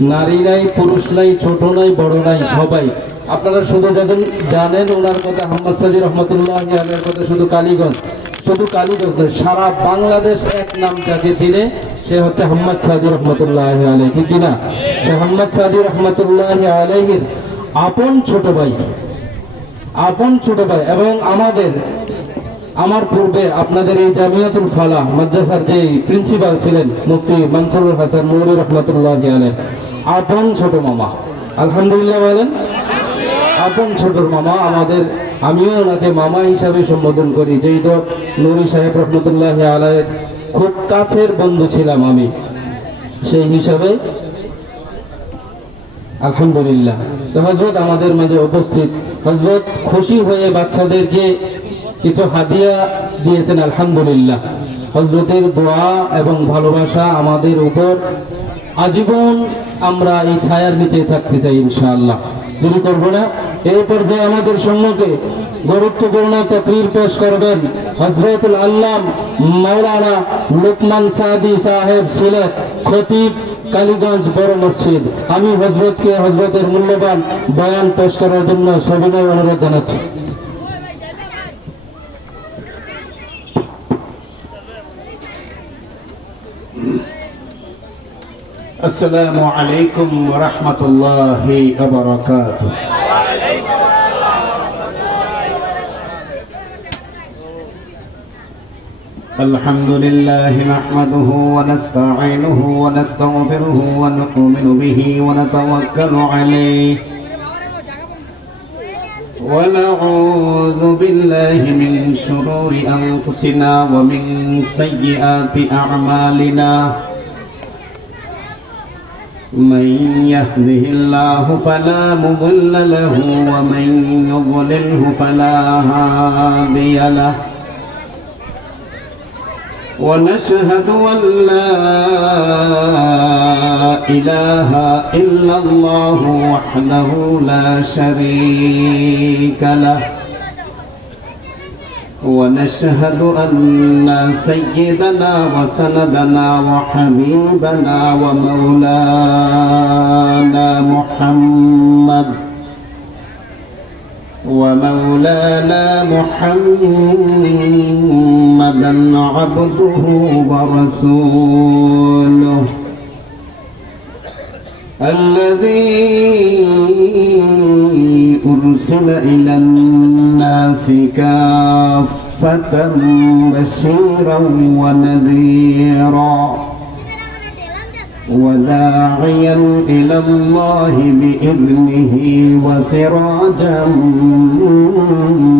নারী নাই, পুরুষ নাই, ছোট নাই, বড় নাই, সবাই। আপনারা শুধু জানেন ওনার কথা, মোহাম্মদ সাদি রহমতুল্লাহ আলাইহির কথা শুধু কালীগঞ্জ নয়, সারা বাংলাদেশ এক নাম যাকে চিনে সে হচ্ছে মোহাম্মদ সাদি রহমতুল্লাহ আলাইহি, ঠিক কিনা? সে মোহাম্মদ সাদি রহমতুল্লাহ আলাইহির আপন ছোট ভাই এবং আমার পূর্বে আপনাদের এই জামিয়াতুল ফালাহ মাদ্রাসার যে প্রিন্সিপাল ছিলেন মুফতি মানসুরুল হাসান নূরী রহমতুল্লাহ আলাইহি, আপন ছোট মামা। আলহামদুলিল্লাহ বলেন। আপন ছোট মামা আমাদের, আমিও ওনাকে মামা হিসাবে সম্বোধন করি, যেহেতু নূরী সাহেব রহমতুল্লাহ আলাইহির খুব কাছের বন্ধু ছিলাম আমি, সেই হিসাবে আলহামদুলিল্লাহ। তো হযরত আমাদের মাঝে উপস্থিত, হযরত খুশি হয়ে বাচ্চাদেরকে কিছু হাদিয়া দিয়েছেন, আলহামদুলিল্লাহ। হযরতের দোয়া এবং ভালোবাসা আমাদের উপর আজীবন, আমরা এই ছায়ার নিচে থাকতে চাই ইনশাআল্লাহ, দেরি করব না। এই পর্যায়ে আমাদের সম্মুখে গুরুত্বপূর্ণ তাকরীর পেশ করবেন হযরতুল আল্লাম মাওলানা লুকমান সাদি সাহেব সিলেট, খতিব কালীগঞ্জ বড় মসজিদ। আমি হযরতের মূল্যবান বয়ান পেশ করার জন্য সবিনয় অনুরোধ জানাচ্ছি। السلام عليكم ورحمة الله وبركاته. الحمد لله نحمده ونستعينه ونستغفره ونؤمن به ونتوكل عليه ونعوذ بالله من شرور أنفسنا ومن سيئات أعمالنا. من يهده الله فلا مضل له ومن يضلله فلا هادي له. ونشهد أن لا إله إلا الله وحده لا شريك له. ونشهد أن سيدنا وسندنا وحبيبنا ومولانا محمدا عبده ورسوله الذي أرسل إلى الناس كافة بشيرا ونذيرا وداعيا إلى الله بإذنه وسراجا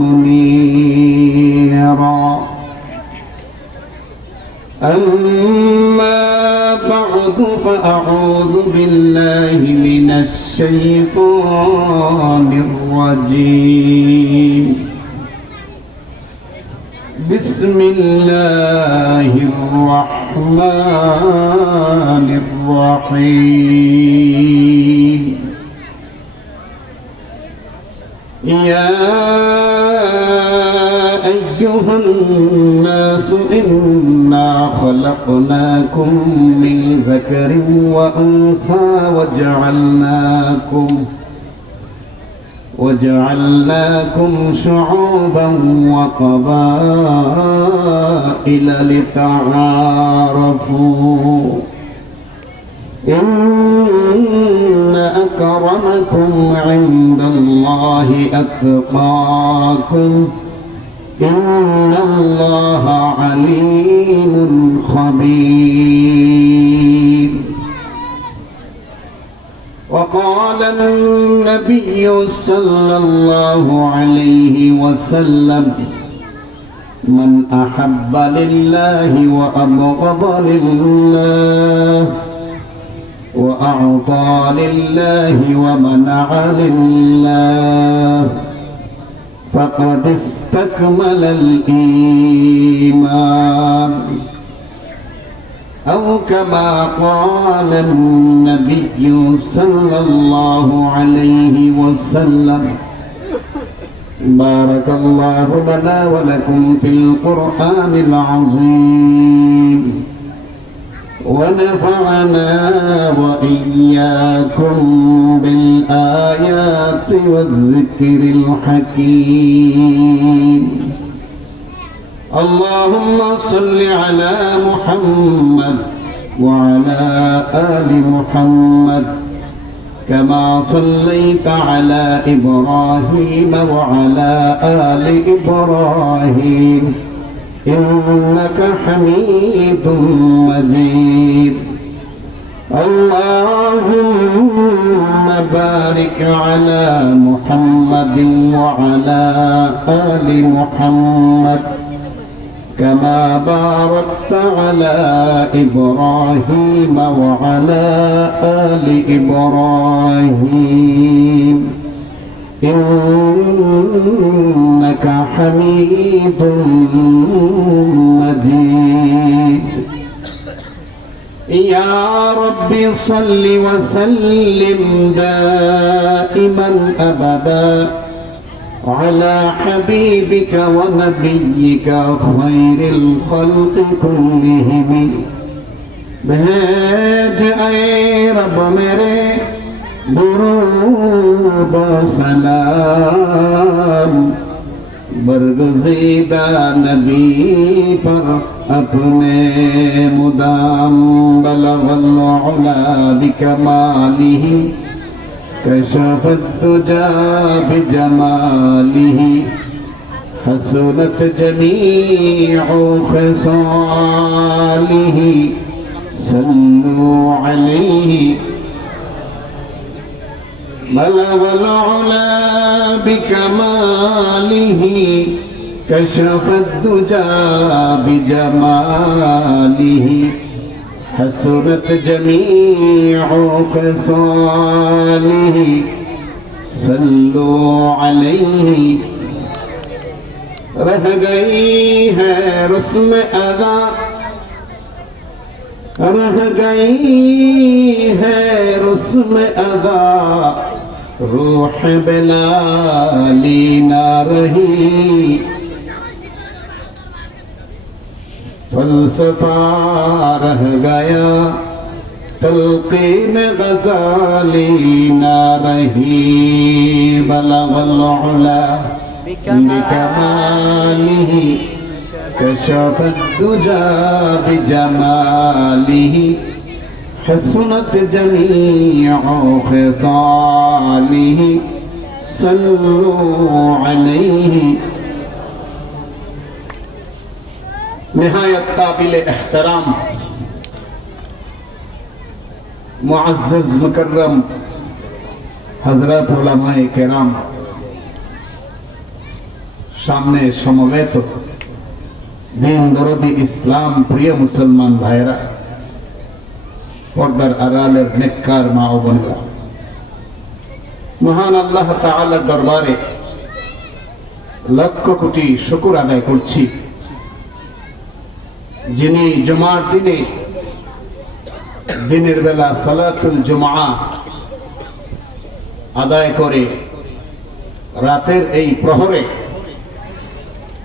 منيرا. أما بعد فأعوذ بالله من الشيطان الرجيم. بسم الله الرحمن الرحيم. يا أيها الناس إنا خلقناكم من ذكر وأنثى وجعلناكم شعوبا وقبائل لتعارفوا. إن أكرمكم عند الله أتقاكم. إن الله عليم خبير. وقال النبي صلى الله عليه وسلم من أحب لله وأبغض لله وأعطى لله ومنع لله فقد استكمل الإيمان. أو كما قال النبي صلى الله عليه وسلم. بارك الله لنا ولكم في القرآن العظيم ونفعنا وإياكم بالآيات والذكر الحكيم. اللهم صل على محمد وعلى آل محمد كما صليت على إبراهيم وعلى آل إبراهيم إنك حميد مجيد. اللهم بارك على محمد وعلى آل محمد كما باركت على إبراهيم وعلى آل إبراهيم إنك حميد مجيد. يا رب صل وسلم دائما أبدا على حبيبك ونبيك خير الخلق كلهم. भेज ऐ रब मेरे दुरूद सलाम बरगुज़ीदा नबी पर अपने मुदाम बलगल उला बिकमालिही कशफत दुजा बिजमालिही हसनत जमीउ खिसालिही सल्लु अलैहि बलगल उला बिकमालिही कशफत दुजा बिजमालिही हसनत जमीउ खिसालिही सल्लु अलैहि। रह गई है रस्म अदा रह गई है रस्म अदा रूह बिलाली ना रही फलसफा रह गया तलकीन गजाली ना रही बलगल उला बिकमालिही कशफत दुजा बिजमालिही हसनत जमीउ खिसालिही सल्लु अलैहि। निहायत काबिल एहतराम मुअज़्ज़ज़ मुकर्रम हज़रत उलमाए किराम सामने समवेत दीन दरदी इस्लाम प्रिय मुसलमान भाईरा पर्दार आড়ালের নেককার মা ও বোনেরা, মহান আল্লাহ তাআলার দরবারে লক্ষ কোটি শুকর আদায় করছি, যিনি জুমার দিনে দিনের বেলা সালাতুল জুমআ আদায় করে রাতের এই প্রহরে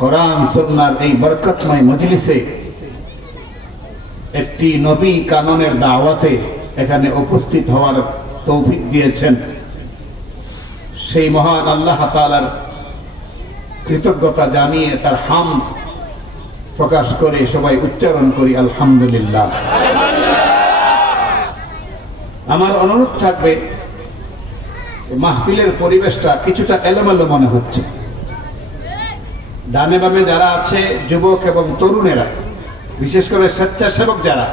কোরআন সুন্নাহর এই বরকতময় মজলিসে একটি নবী কাননের দাওয়াতে এখানে উপস্থিত হওয়ার তৌফিক দিয়েছেন। সেই মহান আল্লাহ তাআলার কৃতজ্ঞতা জানিয়ে তার হামদ প্রকাশ করে সবাই উচ্চারণ করি আলহামদুলিল্লাহ। আমার অনুরোধ থাকবে, মাহফিলের পরিবেশটা কিছুটা এলোমেলো মনে হচ্ছে। ডানে বামে যারা আছে যুবক এবং তরুণেরা, বিশেষ করে স্বেচ্ছাসেবক যারা,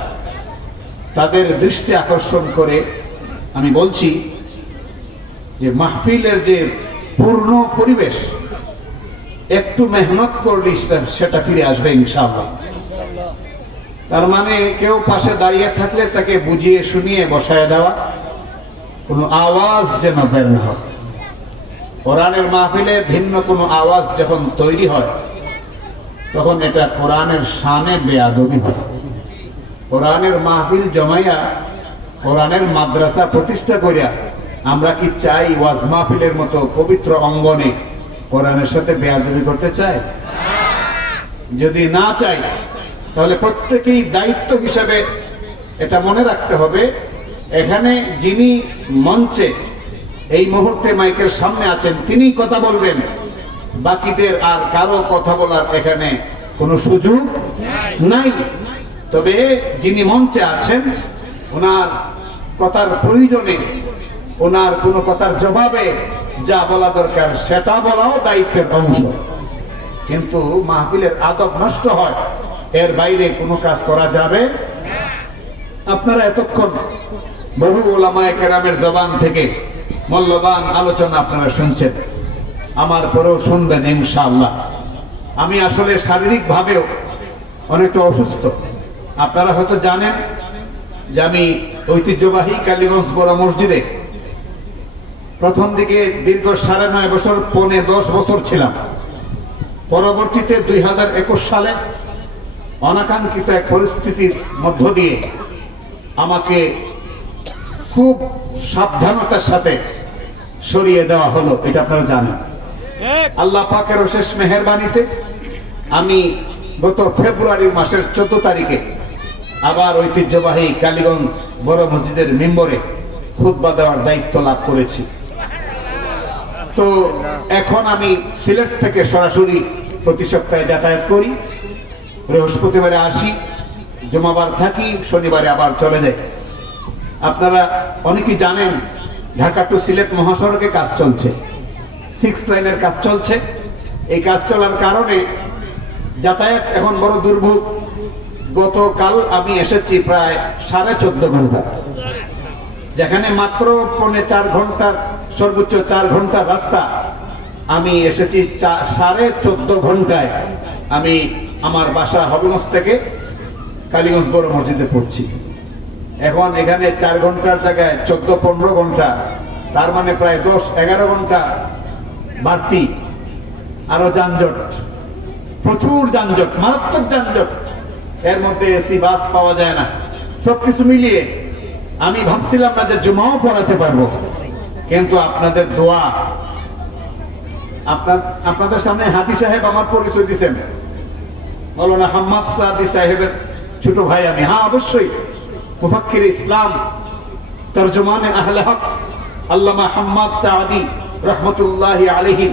তাদের দৃষ্টি আকর্ষণ করে আমি বলছি যে মাহফিলের যে পূর্ণ পরিবেশ একটু মেহনত করলে সেটা ফিরে আসবে ইনশাআল্লাহ। তার মানে কেউ পাশে দাঁড়িয়ে থাকলে তাকে বুঝিয়ে শুনিয়ে বসায় দেওয়া, কোনো আওয়াজ যেন বের না হয়। কোরআনের মাহফিলে ভিন্ন কোনো আওয়াজ যখন তৈরি হয় তখন এটা কোরআনের শানে বেয়াদবি হয়। কোরআনের মাহফিল জমাইয়া কোরআনের মাদ্রাসা প্রতিষ্ঠা করিয়া আমরা কি চাই ওয়াজ মাহফিলের মতো পবিত্র অঙ্গনে কোরআনের সাথে বেয়াদবি করতে চাই? যদি না চাই তাহলে প্রত্যেকেই দায়িত্ব হিসেবে এটা মনে রাখতে হবে, এখানে যিনি মঞ্চে এই মুহূর্তে মাইকের সামনে আছেন তিনি কথা বলবেন, বাকিদের আর কারো কথা বলার এখানে কোনো সুযোগ নাই। তবে যিনি মঞ্চে আছেন ওনার কথার প্রয়োজনে, ওনার কোনো কথার জবাবে যা বলা দরকার সেটা বলাও দায়িত্বের অংশ। কিন্তু মাহফিলের আদব নষ্ট হয়, এর বাইরে কোনো কাজ করা যাবে। আপনারা এতক্ষণ বহু ওলামায়ে কেরামের জবান থেকে মূল্যবান আলোচনা আপনারা শুনছেন, আমার পরেও শুনবেন ইনশাআল্লাহ। আমি আসলে শারীরিক ভাবেও অনেকটা অসুস্থ। আপনারা হয়তো জানেন যে আমি ঐতিহ্যবাহী কালীগঞ্জ বড় মসজিদে প্রথম দিকে দীর্ঘ 9.5 বছর, 10 বছর ছিলাম। পরবর্তীতে 2021 সালে অনাকাঙ্ক্ষিত এক পরিস্থিতির মধ্য দিয়ে আমাকে খুব সাবধানতার সাথে সরিয়ে দেওয়া হলো, এটা আপনারা জানেন। আল্লাহ পাকের অশেষ মেহেরবানিতে আমি গত ফেব্রুয়ারি মাসের 14 তারিখে আবার ঐতিহ্যবাহী কালীগঞ্জ বড় মসজিদের মিম্বরে খুতবা দেওয়ার দায়িত্ব লাভ করেছি। তো এখন আমি সিলেট থেকে সরাসরি প্রতি সপ্তাহে যাতায়াত করি, বৃহস্পতিবারে আসি, জুমাবার থাকি, শনিবারে আবার চলে যাই। আপনারা অনেকেই জানেন ঢাকা টু সিলেট মহাসড়কে কাজ চলছে, 6 লাইনের কাজ চলছে। এই কাজ চলার কারণে যাতায়াত এখন বড় দুর্ভোগ। গতকাল আমি এসেছি প্রায় 14.5 ঘন্টা, যেখানে মাত্র 4.5 ঘন্টার, সর্বোচ্চ 4 ঘন্টার রাস্তা, আমি এসেছি 14.5 ঘন্টায়। আমি আমার বাসা হবিগঞ্জ থেকে কালীগঞ্জ বড় মসজিদে পড়ছি। এখন এখানে 4 ঘন্টার জায়গায় 14-15 ঘন্টা, তার মানে প্রায় 10-11 ঘন্টা বাড়তি। আরো যানজট, প্রচুর যানজট, মারাত্মক যানজট। এর মধ্যে এসি বাস পাওয়া যায় না। সবকিছু মিলিয়ে আমি ভাবছিলাম না যে জুমাও পড়াতে পারবো, কিন্তু আপনাদের দোয়া, আপনাদের সামনে হাদি সাহেব আমার পরিচয় দিচ্ছেন, মাওলানা হাম্মাদ সাদি সাহেবের ছোট ভাই আমি। হ্যাঁ, অবশ্যই মুফাক্কির ইসলাম, তরজমানে আহলে হক আল্লামা হাম্মাদ সাদি রহমতুল্লাহি আলাইহি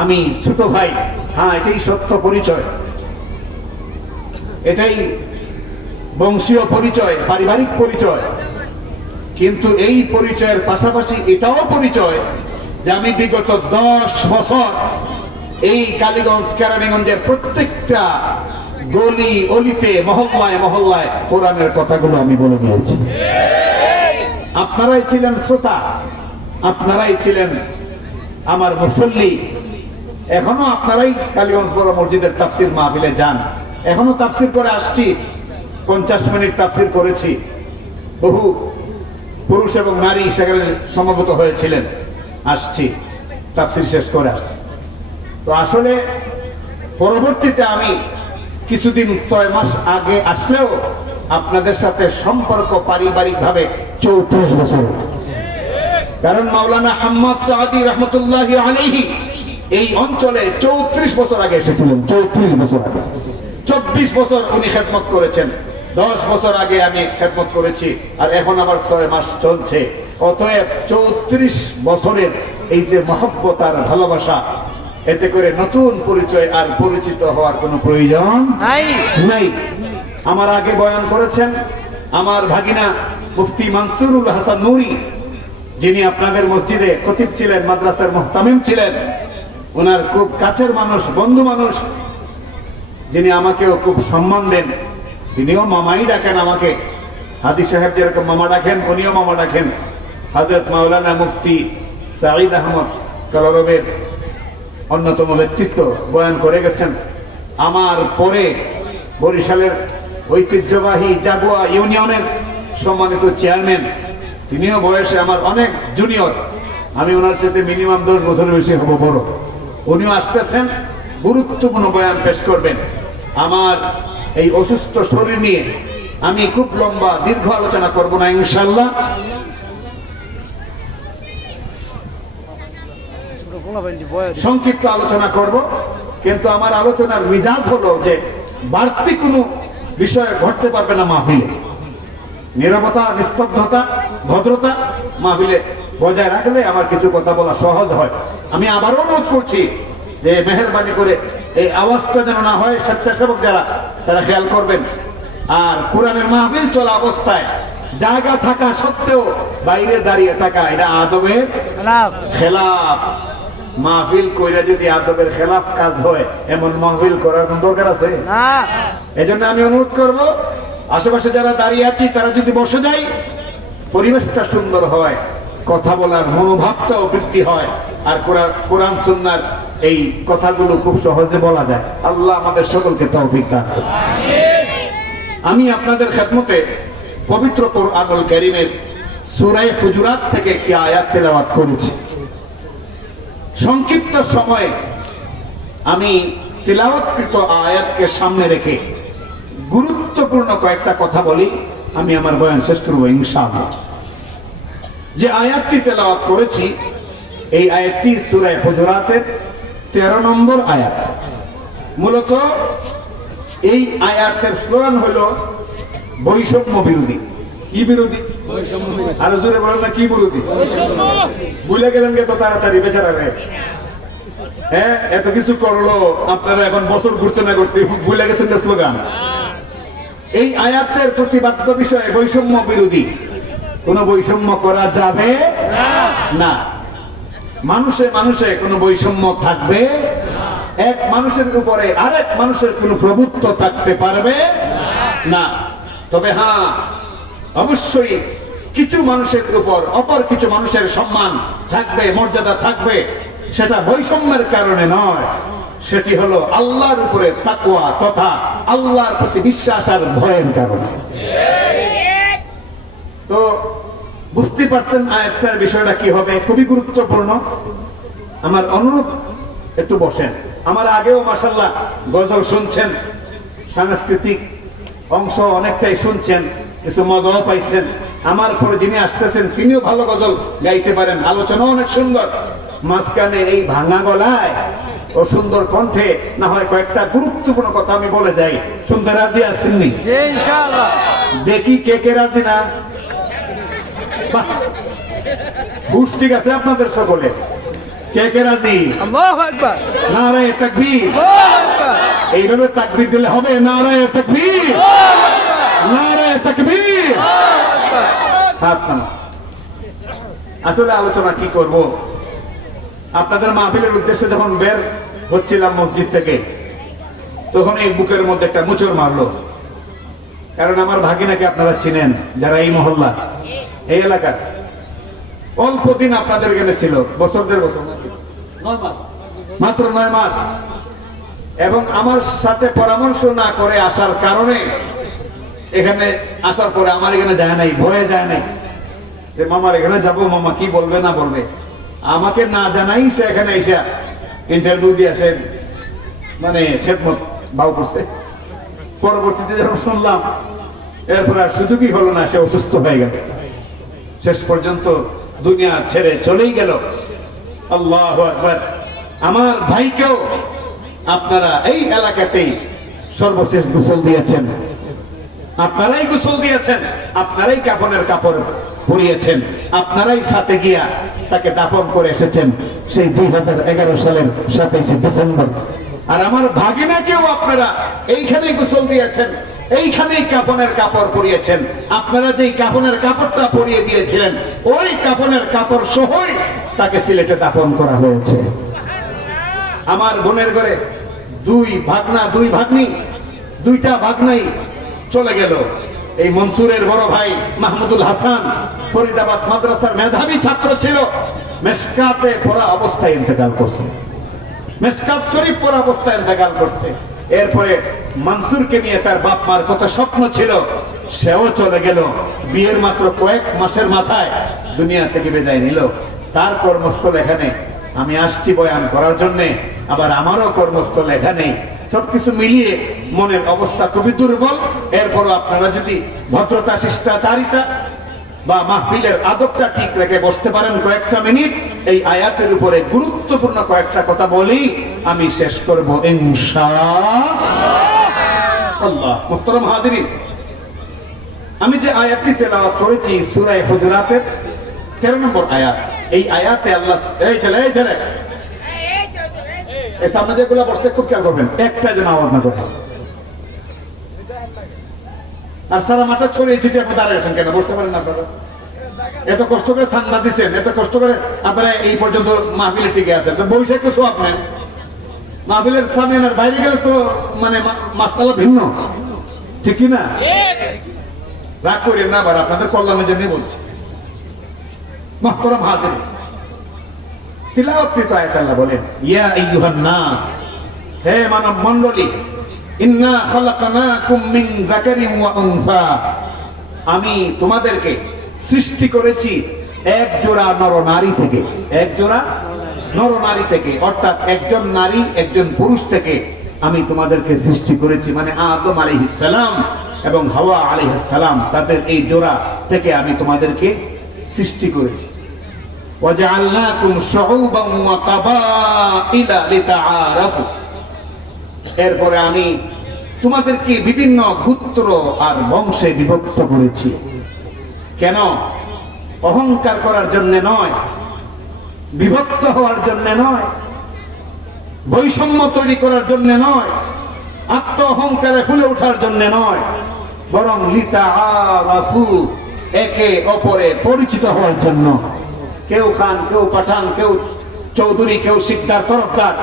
আমি ছোট ভাই। হ্যাঁ, এটাই সত্য পরিচয়, এটাই বংশীয় পরিচয়, পারিবারিক পরিচয়। কিন্তু এই পরিচয়ের পাশাপাশি এটাও পরিচয় যে আমি বিগত 10 বছর এই কালীগঞ্জ কেরানীগঞ্জের প্রত্যেকটা গলি অলিতে, মহল্লায় মহল্লায় কোরআনের কথাগুলো আমি বলে দিয়েছি। আপনারাই ছিলেন শ্রোতা, আপনারাই ছিলেন আমার মুসল্লি। এখনো আপনারাই কালীগঞ্জ বড় মসজিদের তাফসির মাহফিলে যান, এখনো তাফসির করে আসছি। 50 মিনিট তাফসির করেছি। বহু পুরুষ এবং নারী সেখানে সমবেত হয়েছিলেন। আসছি, তাফসির শেষ করে আসছি। তো আসলে পরবর্তীতে আমি কিছুদিন 6 মাস আগে আসলেও আপনাদের সাথে সম্পর্ক পারিবারিক ভাবে 34 বছর। কারণ মাওলানা হাম্মাদ সাদি রহমতুল্লাহি আলাইহি এই অঞ্চলে 34 বছর আগে এসেছিলেন। 34 বছর আগে, 24 বছর উনি খেদমত করেছেন। 10 বছর আগে আমি খেদমত করেছি, আর এখন আবার 6 মাস চলছে। অতএব 34 বছরের এই যে মহব্বত আর ভালোবাসা, এতে করে নতুন পরিচয় আর পরিচিত হওয়ার কোনো প্রয়োজন নাই। আমার আগে বয়ান করেছেন আমার ভাগিনা মুফতি মানসুরুল হাসান নুরি, যিনি আপনাদের মসজিদে খতিব ছিলেন, মাদ্রাসার মুহতামিম ছিলেন। ওনার খুব কাছের মানুষ, বন্ধু মানুষ, যিনি আমাকেও খুব সম্মান দেন। তিনিও মামাই ডাকেন আমাকে। হাদি সাহেব যেরকম মামা ডাকেন, উনিও মামা ডাকেন। হযরত মাওলানা মুফতি সাঈদ আহমদ কলরবের অন্যতম ব্যক্তিত্ব বয়ান করে গেছেন। আমার পরে বরিশালের ঐতিহ্যবাহী জাগুয়া ইউনিয়নের সম্মানিত চেয়ারম্যান, তিনিও বয়সে আমার অনেক জুনিয়র। আমি ওনার চাইতে মিনিমাম 10 বছরের বেশি হব বড়। উনিও আসতেছেন, গুরুত্বপূর্ণ বয়ান পেশ করবেন। আমার এই অসুস্থ শরীর নিয়ে আমি খুব লম্বা দীর্ঘ আলোচনা করব না ইনশাআল্লাহ। সংক্ষিপ্ত আলোচনা করব, কিন্তু আমার আলোচনার মিজাজ হলো যে বাড়তি কোনো বিষয় ঘটতে পারবে না মাহফিলে। নীরবতা, নিস্তব্ধতা, ভদ্রতা মাহফিলে বজায় রাখলে আমার কিছু কথা বলা সহজ হয়। আমি আবারও অনুরোধ করছি যে মেহেরবানি করে এই আওয়াজটা যেন না হয়, স্বেচ্ছাসেবক যারা তারা খেয়াল করবেন। আর কোরআনের মাহফিল চলা অবস্থায় জায়গা থাকা সত্ত্বেও বাইরে দাঁড়িয়ে থাকা, এটা আদবের খেলাফ। মাহফিল কইরা যদি আদবের খেলাফ কাজ হয়, এমন মাহফিল করার কোন দরকার আছে? এজন্য আমি অনুরোধ করব, আশেপাশে যারা দাঁড়িয়ে আছি তারা যদি বসে যায়, পরিবেশটা সুন্দর হয়, কথা বলার মনোভাবটাও বৃদ্ধি হয়, আর কোরআন সুন্নাহর এই কথাগুলো খুব সহজে বলা যায়। আল্লাহ আমাদের সকলকে তৌফিক দান করুন। আমি আপনাদের খেদমতে পবিত্র কোরআনুল কারীমের সূরা হুজুরাত থেকে একটি আয়াত তেলাওয়াত করেছি। সংক্ষিপ্ত সময়ে আমি তেলাওয়াতকৃত আয়াতকে সামনে রেখে গুরুত্বপূর্ণ কয়েকটা কথা বলি, আমি আমার বয়ান শেষ করব ইনশাআল্লাহ। যে আয়াতটি তেলাওয়াত করেছি, এই আয়াতটি সূরা হুজুরাতের 13 নম্বর আয়াত। মূলত এই আয়াতের স্লোগান হলো বৈষম্য বিরোধী। কি বিরোধী? আরো জোরে বলেন না, কি বিরোধী? ভুলে গেলেন কে তো তাড়াতাড়ি বেচারা রে। হ্যাঁ, এত কিছু করলো, আপনারা এখন বছর ঘুরতে না ঘুরতে ভুলে গেছেন না স্লোগান। এই আয়াতের প্রতিবাদ্য বিষয় বৈষম্য বিরোধী। কোন বৈষম্য করা যাবে না। মানুষে মানুষে কোনো বৈষম্য থাকবে, এক মানুষের উপরে আরেক মানুষের কোনো প্রভুত্ব থাকতে পারবে না। তবে হ্যাঁ, অবশ্যই কিছু মানুষের উপর অপর কিছু মানুষের সম্মান থাকবে, মর্যাদা থাকবে, সেটা বৈষম্যের কারণে নয়, সেটি হলো আল্লাহর উপরে তাকওয়া তথা আল্লাহর প্রতি বিশ্বাস আর ভয়ের কারণে। তো বুঝতে পারছেন আয়াতটার বিষয়টা কি হবে, খুবই গুরুত্বপূর্ণ। আমার অনুরোধ, একটু বসেন। আমার আগেও মাশাআল্লাহ গজল শুনছেন, সাংস্কৃতিক অংশ অনেকটাই শুনছেন, কিছু মজাও পাইছেন। আমার পরে যিনি আসতেছেন তিনিও ভালো গজল গাইতে পারেন, আলোচনা অনেক সুন্দর। মাঝখানে এই ভাঙা গলায় ও সুন্দর কণ্ঠে না হয় কয়েকটা গুরুত্বপূর্ণ কথা আমি বলে যাই। শুনতে রাজি আছেননি? ইনশাআল্লাহ। দেখি কে কে রাজি না। হুশ ঠিক আছে আপনাদের সকলে? কে কে রাজি? আল্লাহু আকবার। নারায়ে তাকবীর। আল্লাহু আকবার। এইভাবে তাকবীর দিলে হবে। নারায়ে তাকবীর। আল্লাহু আকবার। নারায়ে তাকবীর। আল্লাহু আকবার। হাত নামান। আসলে আলোচনা কি করব, আপনাদের মাহফিলের উদ্দেশ্যে যখন বের হচ্ছিলাম মসজিদ থেকে, তখন এই বুকের মধ্যে একটা মুচড় মারলো। কারণ আমার ভাগিনাকে আপনারা চিনেন, যারা এই মহল্লা এই এলাকার, অল্প দিন আপনাদের এখানে ছিল, বছর দেড় বছর, 9 মাস, মাত্র 9 মাস। এবং আমার সাথে পরামর্শ না করে আসার কারণে এখানে আসার পরে আমার এখানে যায় নাই, ভয়ে যায় নাই যে মামার এখানে যাবো, মামা কি বলবে না বলবে। আমাকে না জানাই সে এখানে এসে ইন্টারভিউ দিয়ে আসে, মানে খেদমত বাউ করছে। পরবর্তীতে যখন শুনলাম, এরপর আর সুযোগই হলো না, সে অসুস্থ হয়ে গেল, শেষ পর্যন্ত দুনিয়া ছেড়ে চলেই গেল। আল্লাহু আকবার। আমার ভাইকেও আপনারা এই এলাকাতেই সর্বশেষ গোসল দিয়েছেন, আপনারাই গোসল দিয়েছেন, আপনারাই কাফনের কাপড় পরিয়েছেন, আপনারাই সাথে গিয়া তাকে দাফন করে এসেছেন সেই 2011 সালের 27 ডিসেম্বর। আর আমার ভাগিনাকেও আপনারা এইখানেই গোসল দিয়েছেন, এইখানেই কাফনের কাপড় পরিয়েছেন। আপনারা যেই কাফনের কাপড়টা পরিয়ে দিয়েছিলেন, ওই কাফনের কাপড় সহই তাকে সিলেটে দাফন করা হয়েছে। আমার বোনের ঘরে 2 ভাগনা 2 ভাগ্নি, 2টা ভাগনাই চলে গেল। এই মনসুরের বড় ভাই মাহমুদুল হাসান ফরিদাবাদ মাদ্রাসার মেধাবী ছাত্র ছিল, মেশকাতে পড়া অবস্থায় ইন্তেকাল করছে, মেশকাত শরীফ পড়া অবস্থায় ইন্তেকাল করছে। এরপরে মনসুরকে নিয়ে তার বাপ মার কত স্বপ্ন ছিল, সেও চলে গেল। বিয়ের মাত্র কয়েক মাসের মাথায় দুনিয়া থেকে বিদায় নিল। তার কর্মস্থল এখানে, আমি আসছি বয়ান করার জন্য, আবার আমারও কর্মস্থল এখানে। সবকিছু মিলিয়ে মনের অবস্থা খুবই দুর্বল। এরপরও আপনারা যদি ভদ্রতা, শিষ্টাচারিতা বা মাহফিলের আদবটা ঠিক রেখে বসতে পারেন কয়েকটা মিনিট, এই আয়াতের উপরে গুরুত্বপূর্ণ কয়েকটা কথা বলি, আমি শেষ করব ইনশাআল্লাহ। মুহতারাম হাজিরিন, আমি যে আয়াতটি তেলাওয়াত করেছি সূরা হুজুরাতের 13 নম্বর আয়াত, এই আয়াতে আল্লাহ এই ছেলে এই সামনে যেগুলো বসতে খুব খেয়াল করবেন, একটা যেন আওয়াজ না করতে। আর সারা মাথা ছড়িয়ে ছিটিয়ে আপনি দাঁড়িয়ে আছেন কেন? বসতে পারেন না আপনারা? এত কষ্ট করে সান্দা দিচ্ছেন, এত কষ্ট করে আপনারা এই পর্যন্ত মাহফিলে টিকে আছেন, তো বৈশাখ কিছু আপনার মাহফিলের সামনে আর বাইরে গেলে তো মানে মাসালা ভিন্ন, ঠিক কি না? রাগ করেন না, আবার আপনাদের কল্যাণের জন্য বলছি। মুহতারাম হাজির, তিলাওয়াতকৃত আয়াত আল্লাহ বলেন, ইয়া আইয়ুহান নাস, হে মানব মণ্ডলী, ইন্না খালাকনাকুম মিন যাকারিন ওয়া উনসা, আমি তোমাদেরকে সৃষ্টি করেছি এক জোড়া নরনারী থেকে। এক জোড়া নরনারী থেকে, অর্থাৎ একজন নারী একজন পুরুষ থেকে আমি তোমাদেরকে সৃষ্টি করেছি। মানে আদম আলাইহিস সালাম এবং হাওয়া আলাইহিস সালাম, তাদের এই জোড়া থেকে আমি তোমাদেরকে সৃষ্টি করেছি। ওয়াজআলনাকুম শুউবান ওয়া কাবাইলা লিতাআরাফু, এরপরে আমি তোমাদেরকে বিভিন্ন গোত্র আর বংশে বিভক্ত করেছি। কেন? অহংকার করার জন্য নয়, বিভক্ত হওয়ার জন্য নয়, বৈষম্য তৈরি করার জন্য নয়, আত্ম অহংকারে ফুলে ওঠার জন্য নয়, বরং লিতাআরাফু, একে অপরে পরিচিত হওয়ার জন্য। কেউ খান, কেউ পাঠান, কেউ চৌধুরী, কেউ সিকদার, তরফদার,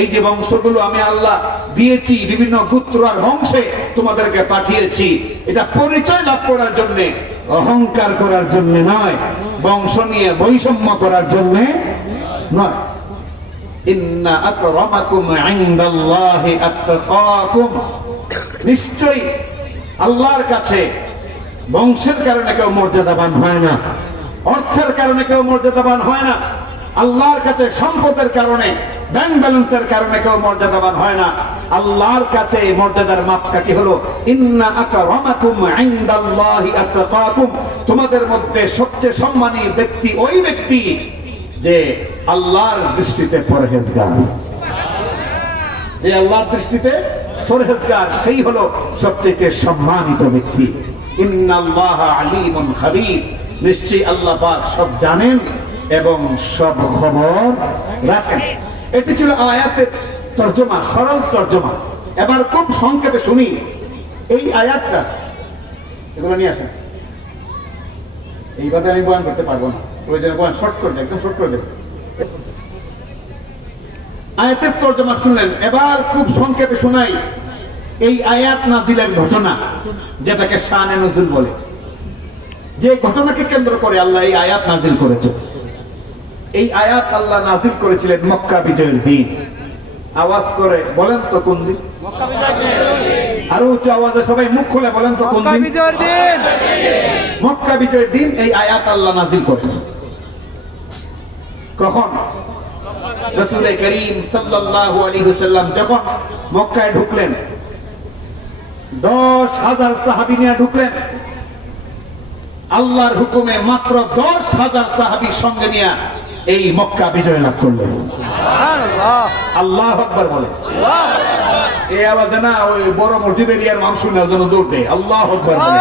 এই যে বংশগুলো আমি আল্লাহ দিয়েছি, বিভিন্ন গোত্র আর বংশে তোমাদেরকে পাঠিয়েছি, এটা পরিচয় লাভ করার জন্য, অহংকার করার জন্য নয়, বংশ নিয়ে বৈষম্য করার জন্য নয়। ইন্না আকরামাকুম ইনদাল্লাহি আত্তাকাকুম, নিশ্চয়ই আল্লাহর কাছে বংশের কারণে কেউ মর্যাদাবান হয় না, অর্থের কারণে কেউ মর্যাদাবান হয় না, আল্লাহর কাছে সম্পদের কারণে, ব্যাংক ব্যালেন্সের কারণে কেউ মর্যাদাবান হয় না। আল্লাহর কাছে মর্যাদার মাপকাঠি হলো ইন্না আকরামাকুম ইনদাল্লাহি আত্তাকাকুম, তোমাদের মধ্যে সবচেয়ে সম্মানী ব্যক্তি ওই ব্যক্তি যে আল্লাহর দৃষ্টিতে পরহেজগার। যে আল্লাহর দৃষ্টিতে পরহেজগার, সেই হলো সবচেয়ে সম্মানিত ব্যক্তি। ইন্নাল্লাহা আলীমুন খাবীর, নিশ্চয়ই আল্লাহ পাক সব জানেন এবং সব খবর রাখেন। এটি ছিল আয়াতের তর্জমা, সরল তর্জমা। এবার খুব সংক্ষেপে শুনি এই আয়াতটা। এগুলো নিয়ে আসেন, এইভাবে আমি বয়ান করতে পারবো না, ওই জন্য বয়ান শর্ট করে দেব, একদম শর্ট করে দেব। আয়াতের তর্জমা শুনলেন, এবার খুব সংক্ষেপে শোনাই এই আয়াত নাজিলের ঘটনা, যেটাকে শানে নজুল বলে। যে ঘটনাকে কেন্দ্র করে আল্লাহ এই আয়াত নাজিল করেছে। এই আয়াত আল্লাহ নাজিল করেছিলেন মক্কা বিজয়ের দিন। আওয়াজ করে বলেন তো কোন দিন? আরো উচ্চ আওয়াজে সবাই মুখ খুলে বলেন তো কোন দিন? মক্কা বিজয়ের দিন এই আয়াত আল্লাহ নাজিল করেন। কখন? রাসূল করিম সাল্লাল্লাহু আলাইহি ওয়াসাল্লাম যখন মক্কায় ঢুকলেন, 10,000 সাহাবী নিয়ে ঢুকলেন। আল্লাহর হুকুমে মাত্র 10,000 সাহাবী সঙ্গে নিয়ে এই মক্কা বিজয় লাভ করলেন। আল্লাহু আকবার বলে। এই আওয়াজে না ওই বড় মসজিদের ইয়ার মানুষ শুনে যেন দৌড় দেয়। আল্লাহু আকবার বলে।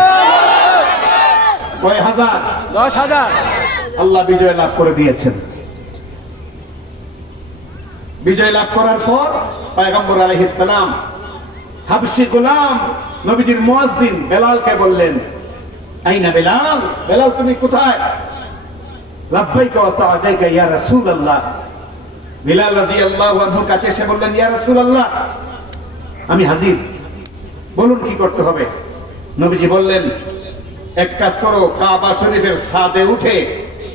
কয় হাজার? 10,000 আল্লাহ বিজয় লাভ করে দিয়েছেন। বিজয় লাভ করার পর পয়গম্বর আলাইহিস সালাম হাবশী গোলাম নবীজির মুয়াজ্জিন বেলালকে বললেন, আইনা বেলাল, বেলাল তুমি কোথায়? লাব্বাইকা ওয়া সাআদাইকা ইয়া রাসূলুল্লাহ। বেলাল রাদিয়াল্লাহু আনহু কাছে এসে বললেন, ইয়া রাসূলুল্লাহ, আমি হাজির, বলুন কি করতে হবে? নবীজি বললেন, এক কাজ করো, কাবা শরীফের ছাদে উঠে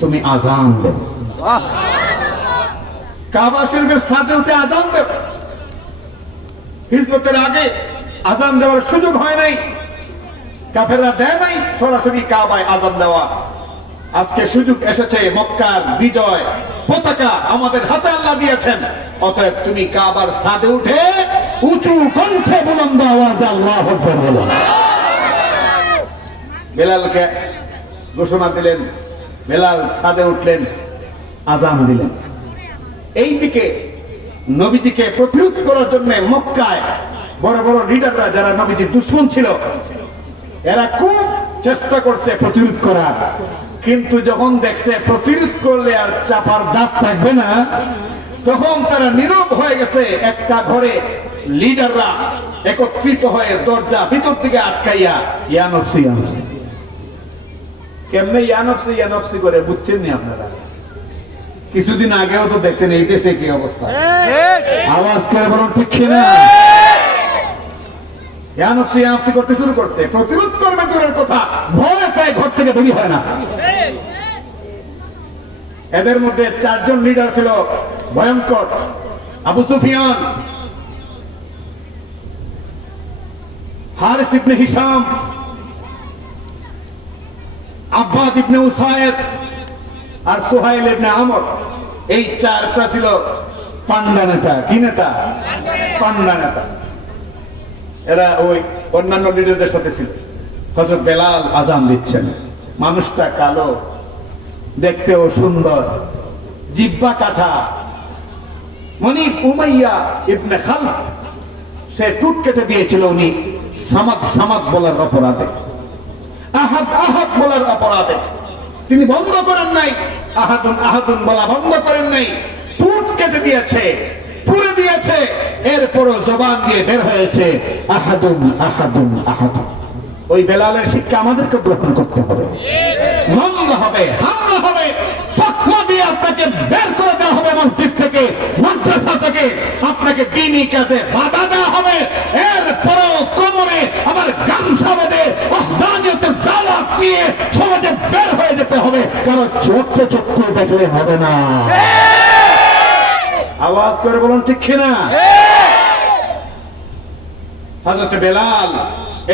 তুমি আযান দেও। কাবা শরীফের ছাদে উঠে আযান দেও। হিজরতের আগে আযান দেওয়ার সুযোগ হয় নাই, কাফেররা দেয় নাই সরাসরি কাবায় আযান দেওয়া। আজকে সুযোগ এসেছে, মক্কার বিজয় পতাকা আমাদের হাতে আল্লাহ দিয়েছেন, অতএব তুমি কাবার ছাদে উঠে উঁচু কণ্ঠে বুলন্দ আওয়াজে আল্লাহু আকবার বলো। বেলালকে ঘোষণা দিলেন, বেলাল ছাদে উঠলেন, আযান দিলেন। এইদিকে নবীজিকে প্রতিরোধ করার জন্য মক্কায় বড় বড় লিডাররা যারা নবীজির দুশমন ছিল, এরা খুব চেষ্টা করছে প্রতিরোধ করার, কিন্তু যখন দেখছে প্রতিরোধ করলে আর চাপার দাঁত থাকবে না, তখন তারা নীরব হয়ে গেছে। একটা ঘরে লিডাররা একত্রিত হয়ে দরজা ভিতর দিকে আটকাইয়া ইয়া নফসি ইয়া নফসি। কেমনে ইয়া নফসি ইয়া নফসি করে বুঝছেন নি আপনারা? কিছুদিন আগেও তো দেখছেন এই দেশে কি অবস্থা। আওয়াজ করে বলুন ঠিক কিনা? ইয়া নফসি ইয়া নফসি করতে শুরু করছে। প্রতিরোধ করবে দূরের কথা, ভয় পায় ঘর থেকে বেরিয়ে হয় না। এদের মধ্যে 4 জন লিডার ছিল ভয়ঙ্কর। আবু সুফিয়ান, হারিস ইবনে হিশাম, আব্বাদ ইবনে উসাইদ আর সুহাইল ইবনে আমর। এই 4টা ছিল পান্ডা নেতা। কি নেতা? পান্ডা নেতা। এরা ওই অন্যান্য লিডারদের সাথে ছিল। হযরত বেলাল আযান দিচ্ছেন। মানুষটা কালো, দেখতেও সুন্দর, জিহ্বা কাটা। মনিব উমাইয়া ইবনে খালফ, সে টুট কেটে দিয়েছিল উনি সামাদ সামাদ বলার অপরাধে, আহাদ আহাদ বলার অপরাধে। তিনি বন্ধ করেন নাই, আহাদুন আহাদুন বলা বন্ধ করেন নাই। টুট কেটে দিয়েছে, পুড়ে দিয়েছে। এরপরও জবান দিয়ে বের হয়েছে আহাদুন আহাদুন আহাদুন। ওই বেলালের শিক্ষা আমাদেরকে গ্রহণ করতে হবে। মামলা হবে, হামলা হবে, পাকমা দিয়ে আপনাকে বের করে দেওয়া হবে মসজিদ থেকে, মাদ্রাসা থেকে। আপনাকে দ্বীনি কাজে বাধা দেওয়া হবে। এরপরও কোমরে আবার গামছা বেঁধে ওহদানিয়তের দাওয়াত নিয়ে সমাজে বের হয়ে যেতে হবে। কারণ চোখে চক্ষু দেখলে হবে না। আওয়াজ করে বলুন ঠিক কিনা? হযরত বেলাল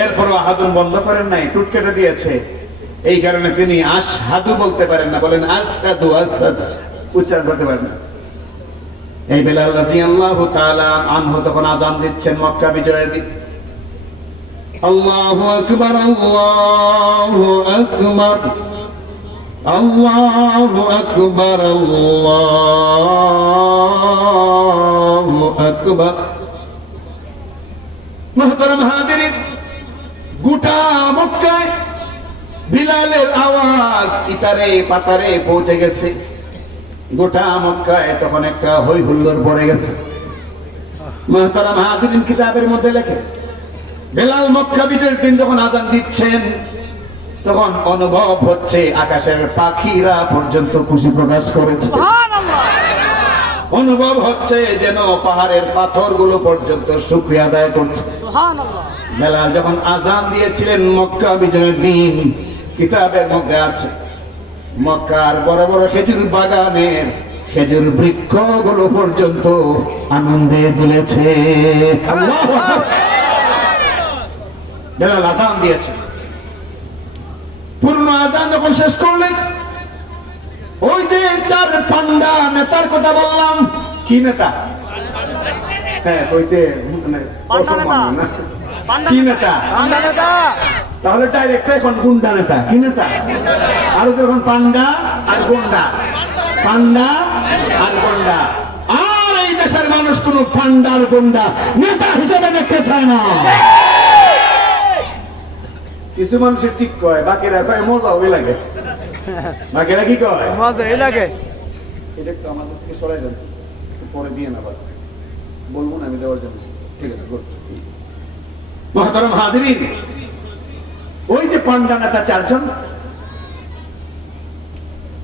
এরপরও আহাদুন বন্ধ করেন নাই, টুট কেটে দিয়েছে। এই কারণে তিনি আশহাদু বলতে পারেন না, বলেন আসাদু আসাদ, উচ্চারণ করতে পারেন না। এই বেলাল রাদিয়াল্লাহু তাআলা আনহু তখন আযান দিচ্ছেন মক্কা বিজয়ের দিন। আল্লাহু আকবার, আল্লাহু আকবার, আল্লাহু আকবার, আল্লাহু আকবার। মুহতারাম হাজিরিন, গোটা মক্কায় বিলালের আওয়াজ ইতারে পাতারে পৌঁছে গেছে। গোটা মক্কায় তখন একটা হই হুল্লোড় পড়ে গেছে। মুহতারাম হাজিরিন, কিতাবের মধ্যে লেখে বেলাল মক্কা বিজয়ের দিন যখন আযান দিচ্ছেন, তখন অনুভব হচ্ছে আকাশের পাখিরা পর্যন্ত খুশি প্রকাশ করেছে। অনুভব হচ্ছে যেন পাহাড়ের পাথরগুলো পর্যন্ত শুকরিয়া আদায় করছে। বেলাল যখন আযান দিয়েছিলেন মক্কা বিজয়ের দিন, কিতাবের মধ্যে আছে মক্কার বড় বড় খেজুর বাগানের খেজুর বৃক্ষগুলো পর্যন্ত আনন্দে দুলেছে। আল্লাহু আকবার। বেলাল আযান দিয়েছে। পূর্ণ আযান যখন শেষ করলেন, ওই যে 4 পান্ডা নেতার কথা বললাম, কি নেতা? হ্যাঁ, কইতে কি নেতা? তাহলে ডাইরেক্ট এখন গুন্ডা নেতা। কি নেতা? আরো যখন পান্ডা আর গুন্ডা, পান্ডা আর গুন্ডা। আর এই দেশের মানুষ কোন পান্ডা আর গুন্ডা নেতা হিসেবে দেখতে চায় না। কিছু মানুষের ঠিক কয়, বাকিরা কয় মজা ওই লাগে। বাকিরা কি কয়? মজা এই লাগে। এটা একটু আমাদের থেকে সরাই দেন, পরে দিয়ে না, বলবো না আমি দেওয়ার জন্য। ঠিক আছে, গুড। মুহতারাম হাজিরিন, ওই যে পান্ডা নেতা 4 জন,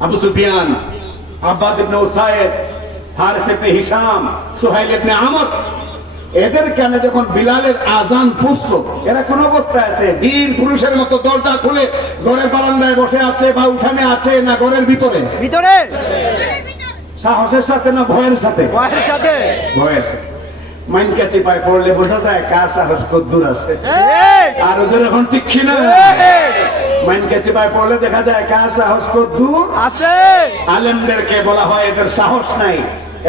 আবু সুফিয়ান, আব্বাদ ইবনে উসাইদ, হারিস ইবনে হিশাম, সুহাইল ইবনে আমর, এদের কানে যখন বিলালের আযান পৌঁছলো, এরা কোন অবস্থায় আছে? বীর পুরুষের মতো দরজা খুলে ঘরের বারান্দায় বসে আছে, বা উঠানে আছে, না ঘরের ভিতরে? ভিতরে। সাহসের সাথে না ভয়ের সাথে? ভয়ের সাথে। ভয়ের সাথে। মাইনকা চিপায় পড়লে বোঝা যায় কার সাহস কত দূর আছে। আর ওদের এখন ঠিক কিনা? মাইনকা চিপায় পড়লে দেখা যায় কার সাহস কত দূর আছে। আলেমদেরকে বলা হয় এদের সাহস নাই,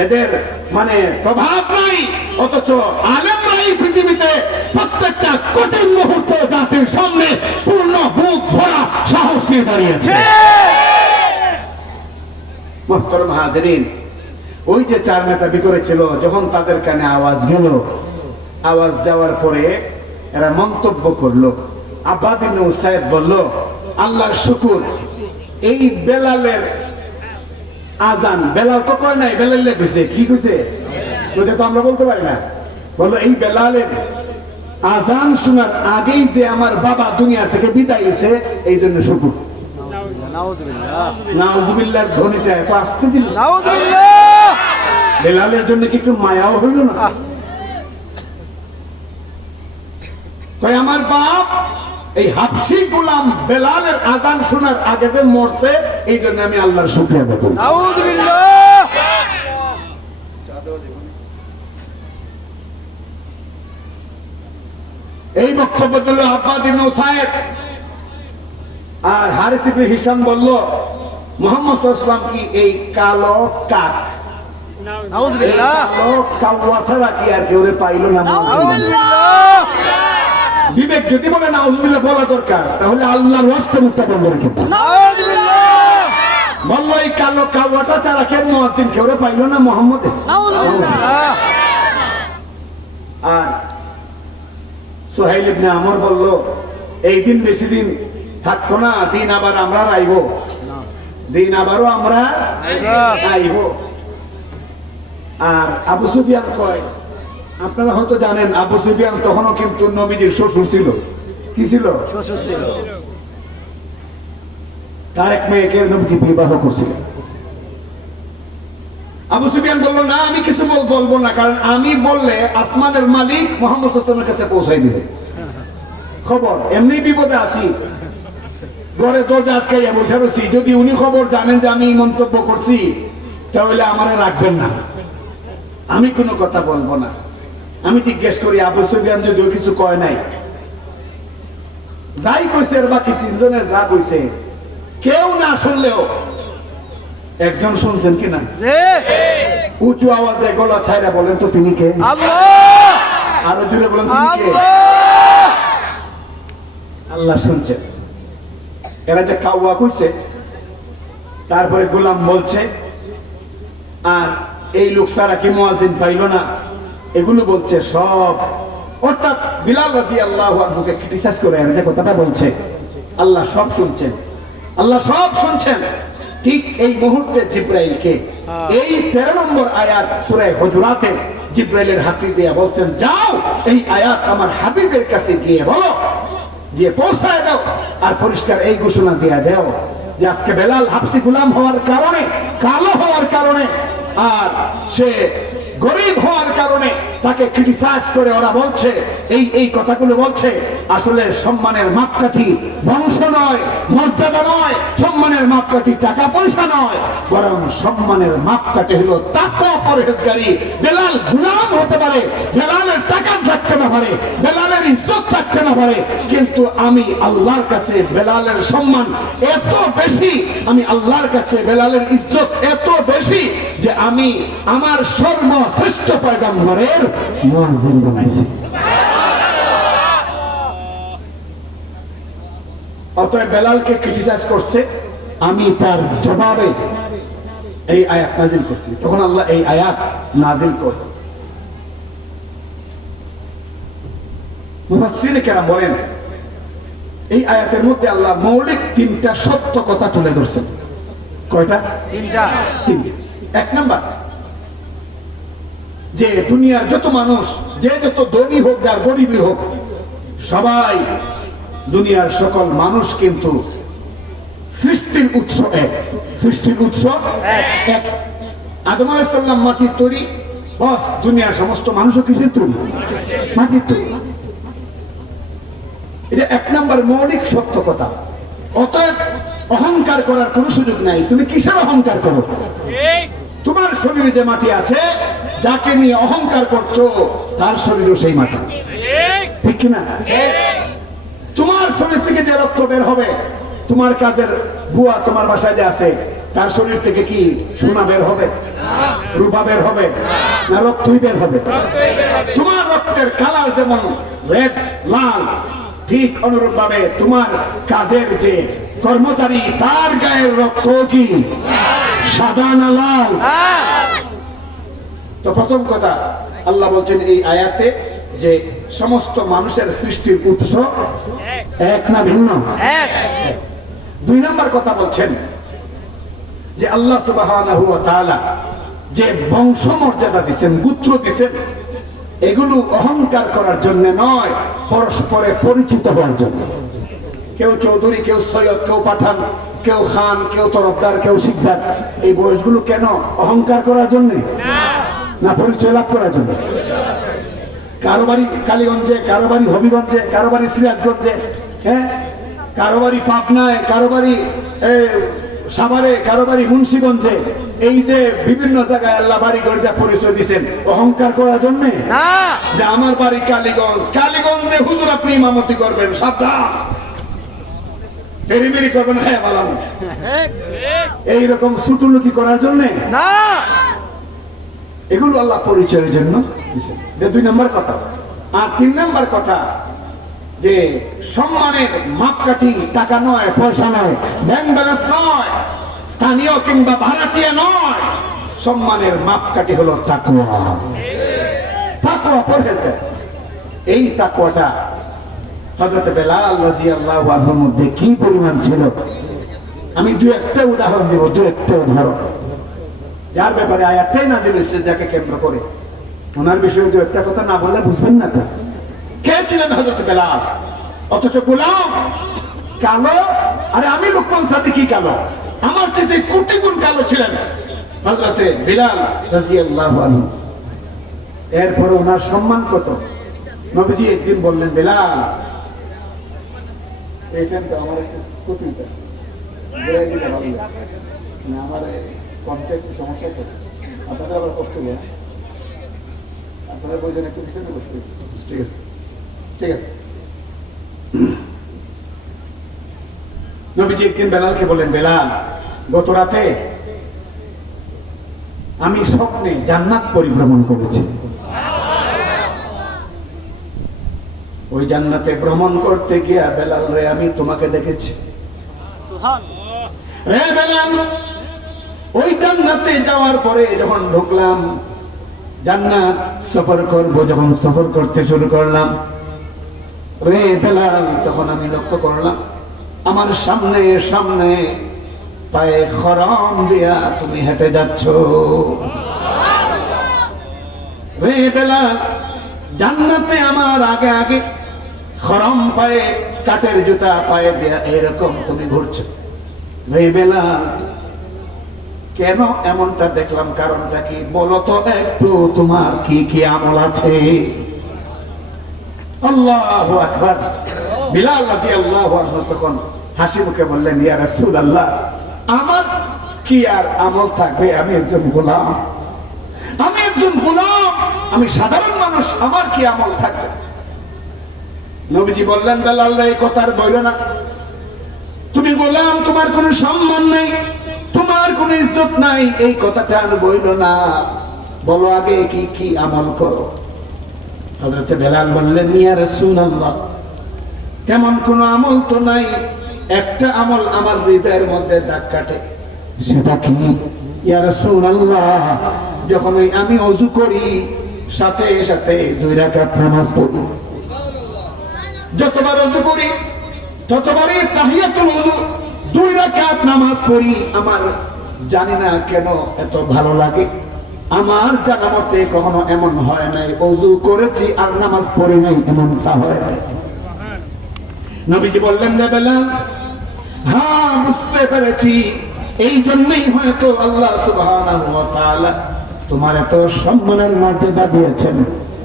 এদের মানে প্রভাব নাই। অথচ আলেমরাই পৃথিবীতে প্রত্যেকটা কঠিন মুহূর্ত জাতির সামনে পূর্ণ বুক ভরা সাহস নিয়ে দাঁড়িয়েছে। মুহতারাম হাজিরিন, ওই যে 4 নেতা ভিতরে ছিল, যখন তাদের কানে আওয়াজ গেল, আওয়াজ যাওয়ার পরে এরা মন্তব্য করলো, আব্বাদ ইবনে উসাইদ বলল, আল্লাহর শুকুর, এই বেলালের আজান, বেলাল তো কয় নাই, বেলাল কইছে, কি কইছে ওটা তো আমরা বলতে পারি না। বললো এই বেলালের আজান শোনার আগেই যে আমার বাবা দুনিয়া থেকে বিদায় হয়েছে, এই জন্য শুকুর। নাউজুবিল্লাহর ধ্বনিতে এত আসতে দিল, বেলালের জন্য কি একটু মায়াও হইল না? কয় আমার বাপ এই হাবশী গোলাম বেলালের আজান শোনার আগে যে মরছে, এই জন্য আমি আল্লাহর শুকরিয়া আদায় করি। এই বক্তব্য দিল আব্বাদ ইবনে উসাইদ। আর হারিস ইবনে হিশাম বলল, মুহাম্মদ সাল্লাল্লাহু আলাইহি ওয়াসাল্লাম কি এই কালো কাক, নাউজুবিল্লাহ, কালো কাওয়া ছাড়া কি আর কেউ পাইলো না? বিবেক যদি বলে নাউজুবিল্লাহ বলা দরকার, তাহলে আল্লাহর ওয়াস্তে মুখটা বন্ধ রেখে বলল এই কালো কাওয়াটা ছাড়া কেন মুয়াজ্জিন কেউ পাইলো না মুহাম্মদ? আর সুহাইল ইবনে আমর বলল, এই দিন বেশি দিন থাকতো না, দিন আবার আমরা আইব, দিন আবারও আমরা আইব। আর আবু সুফিয়ান কয়, আপনারা হয়তো জানেন আবু সুফিয়ান তখনও কিন্তু নবীজির শ্বশুর ছিল। কি ছিল? শ্বশুর ছিল। তার এক মেয়েকে নবীজি বিবাহ করছিলেন। আবু সুফিয়ান বলল, না আমি কিছু বলবো না, কারণ আমি বললে আসমানের মালিক মুহাম্মদ সাল্লাল্লাহু আলাইহি ওয়াসাল্লামের কাছে পৌঁছাই দিবে খবর। এমনি বিপদে আছি, ঘরে দরজা আটকাইয়া বসে রয়েছি, যদি উনি খবর জানেন যে আমি মন্তব্য করছি, তাহলে আমারে রাখবেন না, আমি কোনো কথা বলবো না। আমি জিজ্ঞেস করি, আবু সুফিয়ান যদিও কিছু কয় নাই, যাই কইছে এর বাকি তিনজনে যা কইছে কেউ না শুনলেও একজন শুনছেন কিনা? উঁচু আওয়াজে গলা ছাইরা বলেন তো তিনি কে? আরো জোরে বলেন তিনি কে? আল্লাহ শুনছেন। এরা যে কাওয়া কইছে, তারপরে গোলাম বলছে, আর এই লোক সারা কি মুয়াজ্জিন পাইল না, এগুলো বলছে সব। অর্থাৎ বিলাল রাদিয়াল্লাহু আনহুকে ক্রিটিসাইজ করে এরা যে কথাটা বলছে, আল্লাহ সব শুনছেন, আল্লাহ সব শুনছেন। ঠিক এই মুহূর্তে জিব্রাইলকে এই 13 নম্বর আয়াত সূরা হুজুরাতে জিব্রাইলের হাতে দিয়ে বলছেন, যাও এই আয়াত আমার হাবিবের কাছে গিয়ে বলো, গিয়ে পৌঁছায় দাও, আর পরিষ্কার এই ঘোষণা দিয়ে দাও যে আজকে বেলাল হাবশী গোলাম হওয়ার কারণে, কালো হওয়ার কারণে, আর সে গরিব হওয়ার কারণে তাকে ক্রিটিসাইজ করে ওরা বলছে, এই কথাগুলো বলছে, আসলে সম্মানের মাপকাঠি বংশ নয়, মর্যাদা নয়, সম্মানের মাপকাঠি টাকা পয়সা নয়, বরং সম্মানের মাপকাঠি হলো তাকওয়া পরহেজগারি। বেলাল গোলাম হতে পারে, বেলালের টাকা থাকতে না পারে, বেলালের ইজ্জত থাকতে না পারে, কিন্তু আমি আল্লাহর কাছে বেলালের সম্মান এত বেশি, আমি আল্লাহর কাছে বেলালের ইজ্জত এত বেশি যে আমি আমার সর্বশ্রেষ্ঠ পয়গম্বরের মুয়াজ্জিন বানাইছি। অতএব বেলালকে ক্রিটিসাইজ করছে, আমি তার জবাবে এই আয়াত নাজিল করছি। তখন আল্লাহ এই আয়াত নাজিল করে মুফাসসিরিনে কেরাম বলেন, এই আয়াতের মধ্যে আল্লাহ মৌলিক 3টা সত্য কথা তুলে ধরছেন। কয়টা? 3টা। এক নাম্বার, যে দুনিয়ার যত মানুষ, যে যত ধনী হোক আর গরিবই হোক, সবাই দুনিয়ার সকল মানুষ কিন্তু সৃষ্টির উৎস এক। সৃষ্টির উৎস এক। আদম আলাইহিস সালাম মাটির তৈরি, বস দুনিয়ার সমস্ত মানুষও কিসের তৈরি? মাটির তৈরি। এটা এক নাম্বার মৌলিক সত্য কথা। অতএব অহংকার করার কোন সুযোগ নাই। তুমি কিসের অহংকার করো? তোমার শরীরে যে মাটি আছে, যাকে নিয়ে অহংকার করছো তার শরীরও সেই মাটি, ঠিক কিনা? তোমার শরীর থেকে যে রক্ত বের হবে, তোমার কাজের বুয়া তোমার বাসায় যে আছে, তার শরীর থেকে কি সোনা বের হবে, রূপা বের হবে, না রক্তই বের হবে? তোমার রক্তের কালার যেমন রেড, লাল, ঠিক অনুরূপ ভাবে তোমার কাজের যে কর্মচারী, তার গায়ের রক্ত কি সাদা না লাল? তো প্রথম কথা আল্লাহ বলছেন এই আয়াতে, যে সমস্ত মানুষের সৃষ্টির উৎস এক না ভিন্ন? এক। 2 নম্বর কথা বলছেন যে আল্লাহ সুবহানাহু ওয়া তাআলা যে বংশ মর্যাদা দিবেন, গোত্র দিবেন, এগুলো অহংকার করার জন্য নয়, পরস্পরে পরিচিত হওয়ার জন্য। কেউ চৌধুরী, কেউ সৈয়দ, কেউ পাঠান, কেউ খান, কেউ তরফদার, কেউ শিকদার। এই বয়সগুলো কেন? অহংকার করার জন্য না পরিচয় লাভ করার জন্য? কারো বাড়ি কালীগঞ্জে, কারো বাড়ি হবিগঞ্জে, কারো বাড়ি সিরাজগঞ্জে, হ্যাঁ, কারো বাড়ি পাবনায়, কারো বাড়ি সাভারে, কারো বাড়ি মুন্সিগঞ্জে। এই যে বিভিন্ন জায়গায় আল্লাহ বাড়ি গড়িয়া পরিচয় দিচ্ছেন, অহংকার করার জন্য না যে আমার বাড়ি কালীগঞ্জ, কালীগঞ্জে হুজুর আপনি ইমামতি করবেন, সাবধান, তেরিমেরি করবেন, হ্যাঁ বালাম, এইরকম সুটুলুকি করার জন্য না। এগুলো আল্লাহ পরিচয়ের জন্য দিচ্ছেন। 2 নম্বর কথা। আর 3 নম্বর কথা যে সম্মানের মাপকাঠি টাকা নয়, পয়সা নয়, ব্যাংক ব্যালেন্স নয়, স্থানীয় কিংবা ভাড়াটিয়া নয়, সম্মানের মাপকাঠি হলো তাকওয়া। তাকওয়া পড়েছে, এই তাকওয়াটা হযরত বেলাল রাদিয়াল্লাহু আনহুর মধ্যে কি পরিমাণ ছিল। আমি 2-1টা উদাহরণ দেব, 2-1টা উদাহরণ যার ব্যাপারে আয়াতটাই নাযিল হয়েছে, যাকে কেন্দ্র করে। ওনার বিষয়ে 2-1টা কথা না বলে বুঝবেন না। তো কে ছিলেন হযরত বেলাল? অথচ গোলাম কালো, আরে আমি লুকমান সাদিকি কালো, আমার চেয়ে কোটি গুণ কালো ছিলেন হযরত বেলাল রাদিয়াল্লাহু আনহু। এরপর ওনার সম্মান কত। নবীজি একদিন বললেন, বেলাল এই ফ্যানটা আমার একটু ক্ষতি হইতেছে, ঘুরাই দিতে ভালো না, আমার কণ্ঠে একটু সমস্যা করছে, আপনাদের আবার কষ্ট নেই, আপনারা বলছেন একটু পিছনে বসবে। ঠিক আছে, ঠিক আছে। নবীজি একদিন বেলালকে বললেন, বেলাল গত রাতে আমি স্বপ্নে জান্নাত পরিভ্রমণ করেছি। ওই জান্নাতে ভ্রমণ করতে গিয়া বেলাল রে আমি তোমাকে দেখেছি। রে বেলাল, ওই জান্নাতে যাওয়ার পরে যখন ঢুকলাম, জান্নাত সফর করব, যখন সফর করতে শুরু করলাম, রে বেলাল তখন আমি লক্ষ্য করলাম আমার সামনে সামনে পায়ে খরম দিয়া তুমি হেঁটে যাচ্ছ। রে বেলাল, জান্নাতে আমার আগে আগে খরম পায়ে, কাঠের জুতা পায়ে দিয়া এরকম তুমি ঘুরছো। রে বেলাল, কেন এমনটা দেখলাম, কারণটা কি বলো তো একটু, তোমার কি কি আমল আছে? আল্লাহু আকবার। বিলাল রাদিয়াল্লাহু আনহু তখন হাসি মুখে বললেন, ইয়া রাসূলুল্লাহ, আমার কি আর আমল থাকবে? আমি একজন গোলাম, আমি একজন গোলাম, আমি সাধারণ মানুষ, আমার কি আমল থাকবে? নবীজি বললেন, বেলাল এই কথা আর বইল না, তুমি গোলাম, তোমার কোনো সম্মান নেই, তোমার কোনো ইজ্জত নাই, এই কথাটা আর বইল না, বলো আগে কি কি আমল করো। হযরত বেলাল বললেন, ইয়া রাসূলুল্লাহ, তেমন কোন আমল তো নাই, একটা আমল আমার হৃদয়ের মধ্যে দাগ কাটে। সেটা কি? ইয়া রাসূলুল্লাহ, যখন আমি ওযু করি সাথে সাথে 2 রাকাত নামাজ পড়ি, যতবার ওযু করি ততবারই তাহিয়াতুল ওযু 2 রাকাত নামাজ পড়ি। আমার জানি না কেন এত ভালো লাগে, আমার জানা মতে কখনো এমন হয় নাই ওযু করেছি আর নামাজ পড়ি নাই, এমনটা হয় নাই। নবীজি বললেন, রে বেলাল, হ্যাঁ বুঝতে পেরেছি, এই জন্যই হয়তো আল্লাহ সুবহানাহু ওয়া তাআলা তোমার এত সম্মানের মর্যাদা দিয়েছেন।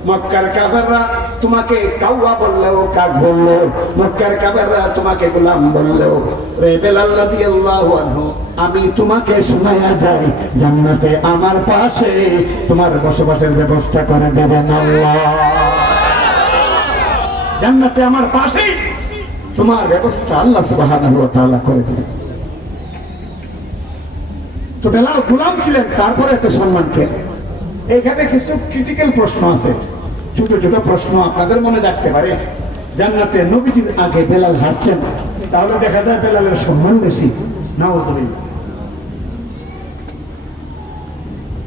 মক্কার কাফেররা তোমাকে কাওয়া বললেও, কাক বললেও, মক্কার কাফেররা তোমাকে গোলাম বললেও, রে বেলাল রাদিয়াল্লাহু আনহু, আমি তোমাকে শোনায়া যাই, জান্নাতে আমার পাশে তোমার বসবাসের ব্যবস্থা করে দেবেন আল্লাহ। জান্নাতে আমার পাশে তোমার ব্যবস্থা আল্লাহ সুবহানাহু ওয়া তাআলা করে দেবেন। তো বেলাল গোলাম ছিলেন, তারপরে এত সম্মান কে? এখানে কিছু ক্রিটিক্যাল প্রশ্ন আছে, ছোট ছোট প্রশ্ন আপনাদের মনে রাখতে পারে। জান্নাতে নবীজির আগে বেলাল হাসছেন, তাহলে দেখা যায় বেলালের সম্মান বেশি। নাউজুবিল্লাহ,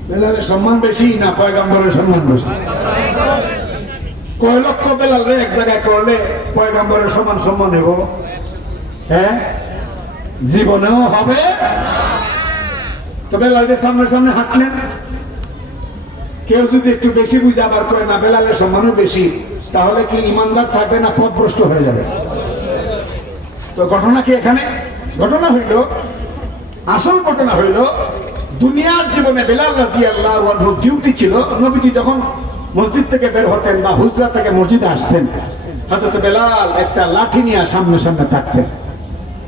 বেলালের সম্মান বেশি না পয়গম্বরের সম্মান বেশি? কয় লক্ষ বেলাল এক জায়গায় করলে পয়গম্বরের সমান সম্মান নেব? হ্যাঁ, জীবনেও হবে। তো বেলালের সামনে সামনে হাঁটলেন। কেউ যদি একটু বেশি বুঝে আবার কয় না বেলালের সম্মানও বেশি, তাহলে কি ইমানদার থাকবে না পথভ্রষ্ট হয়ে যাবে? তো ঘটনা কি এখানে? ঘটনা হইল, আসল ঘটনা হইল, দুনিয়ার জীবনে বেলাল রাদিয়াল্লাহু আনহুর ডিউটি ছিল, নবীজি যখন মসজিদ থেকে বের হতেন বা হুজরা থেকে মসজিদে আসতেন, হযরত বেলাল একটা লাঠি নিয়ে সামনে সামনে থাকতেন।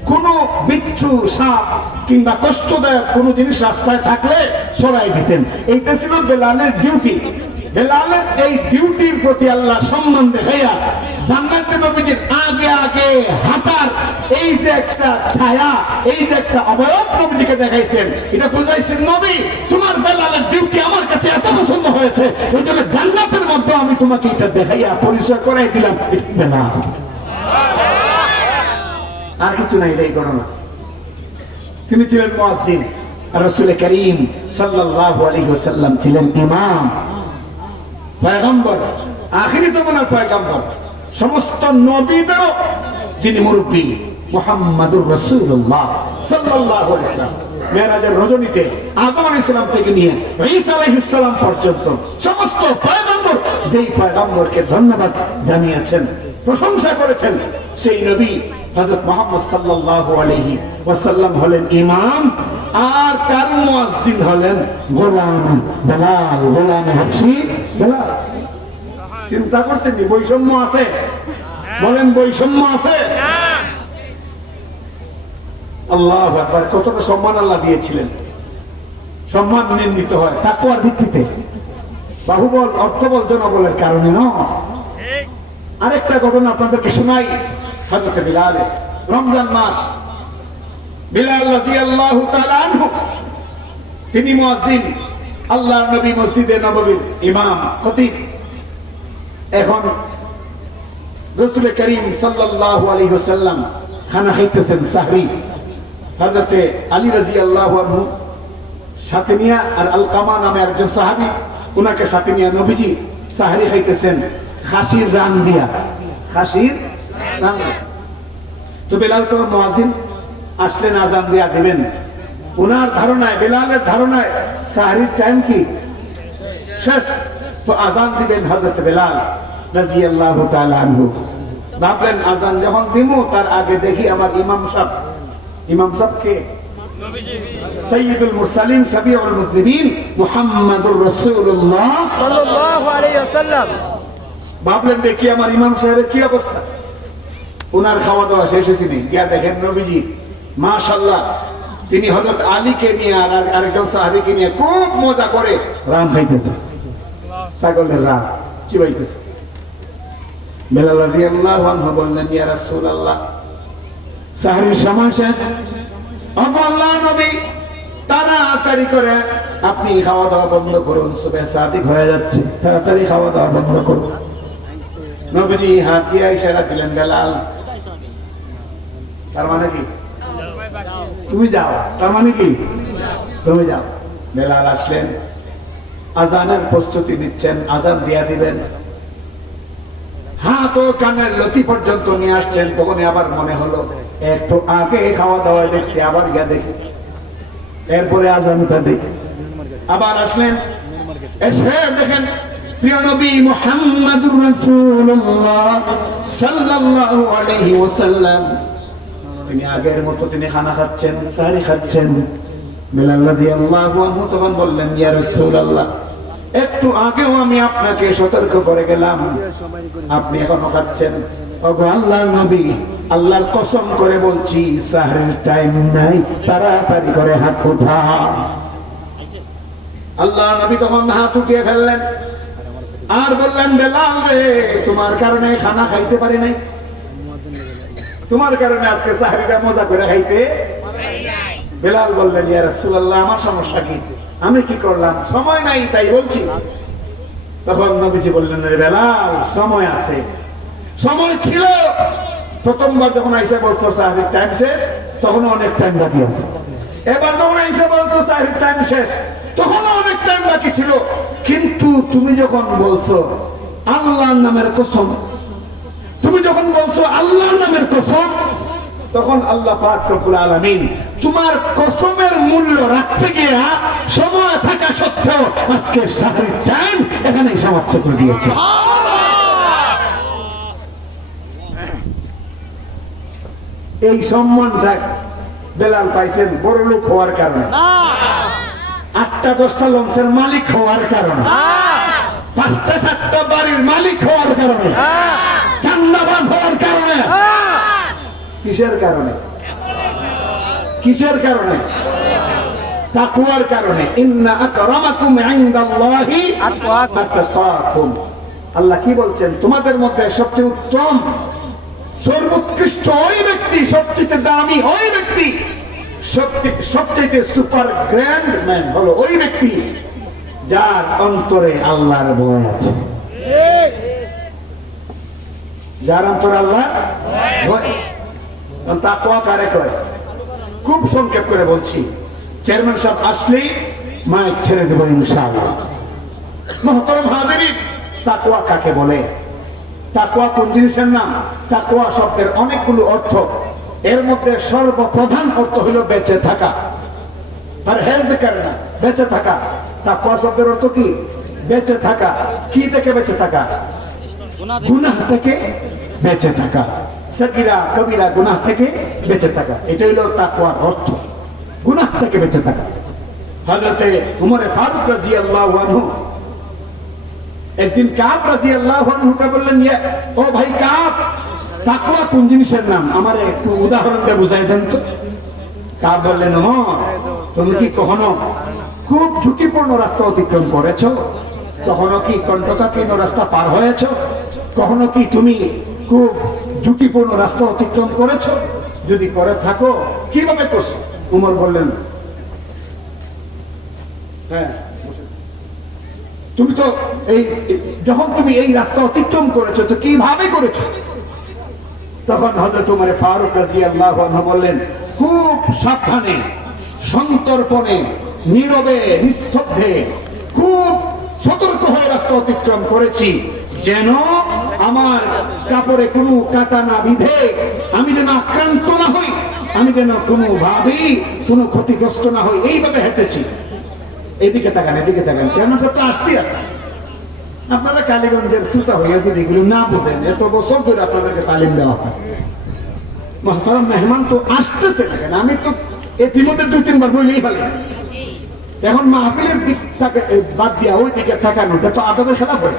কোন বিচ্ছু, সাপ কিংবা কষ্টদায়ক কোন জিনিস রাস্তায় থাকলে সরাই দিতেন। এইটা ছিল বেলালের ডিউটি। বেলালের এই ডিউটির প্রতি আল্লাহ সম্মান দেখাইয়া জান্নাতে নবীজির আগে আগে হাঁটার এই যে একটা ছায়া, এই যে একটা অবয়ব নবীজিকে দেখাইছেন, এটা বুঝাইছেন নবী তোমার বেলালের ডিউটি আমার কাছে এত পছন্দ হয়েছে, এই জন্য জান্নাতের মধ্যে আমি তোমাকে এটা দেখাইয়া পরিচয় করাই দিলাম, এটা বেলাল। আর কিছু নাই, এই ঘটনা। তিনি ছিলেন মুয়াজ্জিন, আর রাসূল করিম সাল্লাল্লাহু আলাইহি ওয়াসাল্লাম ছিলেন ইমাম, পয়গম্বর, আখিরি জামানার পয়গম্বর, সমস্ত নবীদেরও যিনি মুরব্বী, মুহাম্মাদুর রাসূলুল্লাহ সাল্লাল্লাহু আলাইহি ওয়াসাল্লাম। মেরাজের রজনীতে আদম আলাইহিস সালাম থেকে নিয়ে ঈসা আলাইহিস সালাম পর্যন্ত সমস্ত পয়গম্বর যেই পয়গম্বরকে ধন্যবাদ জানিয়েছেন, প্রশংসা করেছেন, সেই নবী হযরত মুহাম্মদ সাল্লাল্লাহু আলাইহি ওয়াসাল্লাম হলেন ইমাম, আর তার মুয়াজ্জিন হলেন গোলাম বেলাল, গোলাম হাবশী বেলাল। চিন্তা করছেন বৈষম্য আছে? বলেন বৈষম্য আছে? আল্লাহু আকবার। কতটা সম্মান আল্লাহ দিয়েছিলেন। সম্মান নির্ণীত হয় তাকওয়ার ভিত্তিতে, বাহুবল, অর্থবল, জনবলের কারণে নয়। আরেকটা ঘটনা আপনাদেরকে শোনাই। হযরত বিলাল, রমজান মাস, বিলাল রাদিয়াল্লাহু তাআলা আনহু তিনি মুয়াজ্জিন, আল্লাহর নবী মসজিদে নববীর ইমাম, খতিব। এখন রাসূল করিম সাল্লাল্লাহু আলাইহি ওয়াসাল্লাম খানা খাইতেছেন, সাহরি। হযরত আলী রাদিয়াল্লাহু আনহু সাথে নিয়ে, আর আলকামা নামে একজন সাহাবী, ওনাকে সাথে নিয়ে নবীজি সাহরি খাইতেছেন খাসির রান দিয়া, খাসির রান। তো বেলাল তো মুয়াজ্জিন, আসলেন আজান দিয়া দিবেন। ওনার ধারণায়, বেলালের ধারণায় সাহরির টাইম কি শেষ, তো আজান দিবেন হযরত বেলাল রাদিয়াল্লাহু তাআলা আনহু। ভাবলেন আজান যখন দিমু তার আগে দেখি আমার ইমাম সাহেব। ইমাম সাহেব কে? সাইয়্যিদুল মুরসালিন, শফিউল মুযনিবিন, মুহাম্মাদুর রাসূলুল্লাহ সাল্লাল্লাহু আলাইহি ওয়াসাল্লাম। ভাবলেন দেখি আমার ইমাম সাহেবের কি অবস্থা। ওনার খাওয়া দাওয়া শেষ হয়েছে, গিয়া দেখেন নবীজি মাশাআল্লাহ তিনি হযরত আলীকে নিয়ে আর আরেকজন সাহাবীকে নিয়ে খুব মজা করে রান খাইতেছে, ছাগলের রান চিবাইতেছে। বেলাল রাদিয়াল্লাহু আনহু বললেন, ইয়া রাসূলুল্লাহ, সাহরির সময় শেষ, ওগো আল্লাহর নবী তাড়াতাড়ি করে আপনি খাওয়া দাওয়া বন্ধ করুন, সুবহ সাদিক হয়ে যাচ্ছে, তাড়াতাড়ি খাওয়া দাওয়া বন্ধ করুন। নবীজি হাত দিয়ে ইশারা দিলেন, বেলাল, তার মানে কি তুমি যাও, তার মানে কি তুমি যাও। বেলাল আসলেন, আজানের প্রস্তুতি নিচ্ছেন, আজান দিয়া দিবেন। হাত ও কানের লতি পর্যন্ত নিয়ে আসছেন। তখনই আবার মনে হলো একটু আগে খাওয়া দাওয়া দেখছি, আবার গিয়া দেখি, এরপরে আজানটা দেখি। আবার আসলেন, এসে দেখেন প্রিয় নবী মুহাম্মাদুর রাসূলুল্লাহ সাল্লাল্লাহু আলাইহি ওয়াসাল্লাম তিনি আগের মতো তিনি খানা খাচ্ছেন, সাহরি খাচ্ছেন। বেলাল রাদিয়াল্লাহু আনহু তখন বললেন, ইয়া রাসূলুল্লাহ, একটু আগেও আমি আপনাকে সতর্ক করে গেলাম, আপনি এখনো খাচ্ছেন। ওগো আল্লাহর নবী, আল্লাহর কসম করে বলছি সাহরির টাইম নাই, তাড়াতাড়ি করে হাত উঠান। আল্লাহর নবী তখন হাত উঠিয়ে ফেললেন আর বললেন, বেলাল রে, তোমার কারণে খানা খাইতে পারি নাই, তোমার কারণে আজকে সাহরিটা মজা করে খাইতে। বেলাল বললেন, ইয়া রাসূলুল্লাহ, আমার সমস্যা কি, আমি কি করলাম, সময় নাই তাই বলছি। তখন নবীজি বললেন, রে বেলাল, সময় আছে, সময় ছিল। প্রথমবার যখন আইসা বলছো সাহরির টাইম শেষ, তখন অনেক টাইম বাকি আছে। এবার যখন আইসা বলছো সাহরির টাইম শেষ, তখন অনেক টাইম বাকি ছিল। কিন্তু তুমি যখন বলছো আল্লাহর নামের কসম। তুমি যখন বলছো আল্লাহর নামের কসম, তখন আল্লাহ পাক রব্বুল আলামিন তোমার কসমের মূল্য রাখতে গিয়া সময় থাকা সত্ত্বেও আজকে সাহরির টাইম এখানেই সমাপ্ত করে দিয়েছে। এই সম্মানটা বেলাল পাইছেন বড় লোক হওয়ার কারণে, 8টা-10টা লঞ্চের মালিক হওয়ার কারণে, 5টা-7টা বাড়ির মালিক হওয়ার কারণে, চান্দাবাজ হওয়ার কারণে। কিসের কারণে? কিসের কারণে? তাকওয়ার কারণে। ইন্না আকরামাকুম ইনদাল্লাহি আতকাকুম। আল্লাহ কি বলছেন? তোমাদের মধ্যে সবচেয়ে উত্তম, সর্বোৎকৃষ্ট ওই ব্যক্তি, সবচেয়ে দামি ওই ব্যক্তি, সবচেয়ে সুপার গ্র্যান্ড ম্যান হলো ওই ব্যক্তি যার অন্তরে আল্লাহর ভয় আছে। যার অন্তরে আল্লাহর ভয়। তাকওয়া কারে কয়? খুব সংক্ষেপ করে বলছি, চেয়ারম্যান সাহেব আসলেই মাইক ছেড়ে দেব ইনশাআল্লাহ। মুহতারাম হাজিরিন, তাকওয়া কাকে বলে? তাকওয়া কোন জিনিসের নাম? তাকওয়া শব্দের অনেকগুলো অর্থ, এর মধ্যে সর্বপ্রধান অর্থ হলো বেঁচে থাকা। আর হেলথ করে না, বেঁচে থাকা। তাকওয়া শব্দের অর্থ কি? বেঁচে থাকা। কি থেকে বেঁচে থাকা? গুনাহ থেকে বেঁচে থাকা। সগীরা কবিরা গুনাহ থেকে বেঁচে থাকা, এটা হলো তাকওয়ার অর্থ। গুনাহ থেকে বেঁচে থাকা। হযরতে উমর ফারুক রাদিয়াল্লাহু আনহু একদিন কাব রাদিয়াল্লাহু আনহুকে বললেন, ও ভাই কাব, তাকওয়া কোন জিনিসের নাম? আমার একটু উদাহরণ দিয়ে বুঝাই দেন তো। কাব বললেন, ওমর, তুমি কি কখনো খুব ঝুঁকিপূর্ণ রাস্তা অতিক্রম করেছো? কখনো কি কণ্টকাকীর্ণ রাস্তা পার হয়েছো? কখনো কি তুমি খুব ঝুঁকিপূর্ণ রাস্তা অতিক্রম করেছো? যদি করে থাকো কিভাবে করছো? উমর বললেন, হ্যাঁ, তুমি তো যখন তুমি এই রাস্তা অতিক্রম করেছো তো কিভাবে করেছো? তখন হযরত উমর ফারুক রাদিয়াল্লাহু আনহু বললেন, খুব সাবধানে, সন্তর্পণে, নীরবে, নিস্তব্ধে, খুব সতর্ক হয়ে রাস্তা অতিক্রম করেছি, যেন আমার কাপড়ে কোনো কাঁটা না বিধে, আমি যেন আক্রান্ত না হই, আমি যেন কোনোভাবেই কোনো ক্ষতিগ্রস্ত না হই, এইভাবে হেঁটেছি। এদিকে তাকান, এদিকে তাকান, চেয়ারম্যান সাহেব তো আসতেই আছে। আপনারা কালীগঞ্জের শ্রোতা হয়েছে, এগুলো না বুঝেন, এত বছর ধরে আপনাদেরকে তালিম দেওয়া হয়। মুহতারাম মেহমান তো আসতেছে দেখেন, আমি তো ইতিমধ্যে 2-3 বার বলেই ফেলেছি। এখন মাহফিলের দিক থেকে বাদ দিয়া ওই দিকে তাকানো, এটা তো আদবের খেলাফ হয়।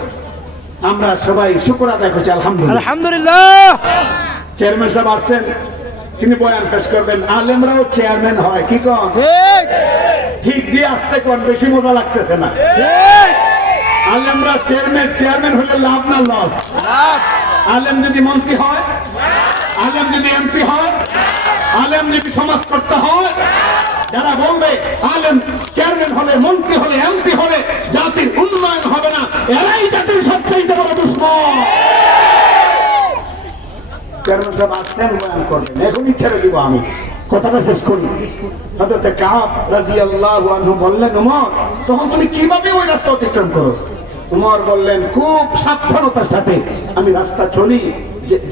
আমরা সবাই শুকর আদায় করছি আলহামদুলিল্লাহ। আলহামদুলিল্লাহ। চেয়ারম্যান সাহেব আসছেন, তিনি বয়ান পেশ করবেন। আলেমরাও চেয়ারম্যান হয়, কি কন? ঠিক ঠিক দিয়ে আসতে কোন, বেশি মজা লাগতেছে না। ঠিক। আলেমরা চেয়ারম্যান হলে লাভ না লস? আলেম যদি মন্ত্রী হয়, আলেম যদি এমপি হয়, আলেম যদি সমাজ করতে হয়, যারা বলবে আলেম চেয়ারম্যান হলে, মন্ত্রী হলে, এমপি হলে জাতির উন্নয়ন হবে না, এরাই জাতির সবচেয়ে বড় দুশমন। চেয়ারম্যান সাহেব আসছেন, বয়ান করবেন, এখনই ছেড়ে দিব আমি, কথাটা শেষ করি। হযরত কাব রাদিয়াল্লাহু আনহু বললেন, ওমর, তখন তুমি কিভাবে ওই রাস্তা অতিক্রম করো? উমর বললেন, খুব সাবধানতার সাথে আমি রাস্তা চলি,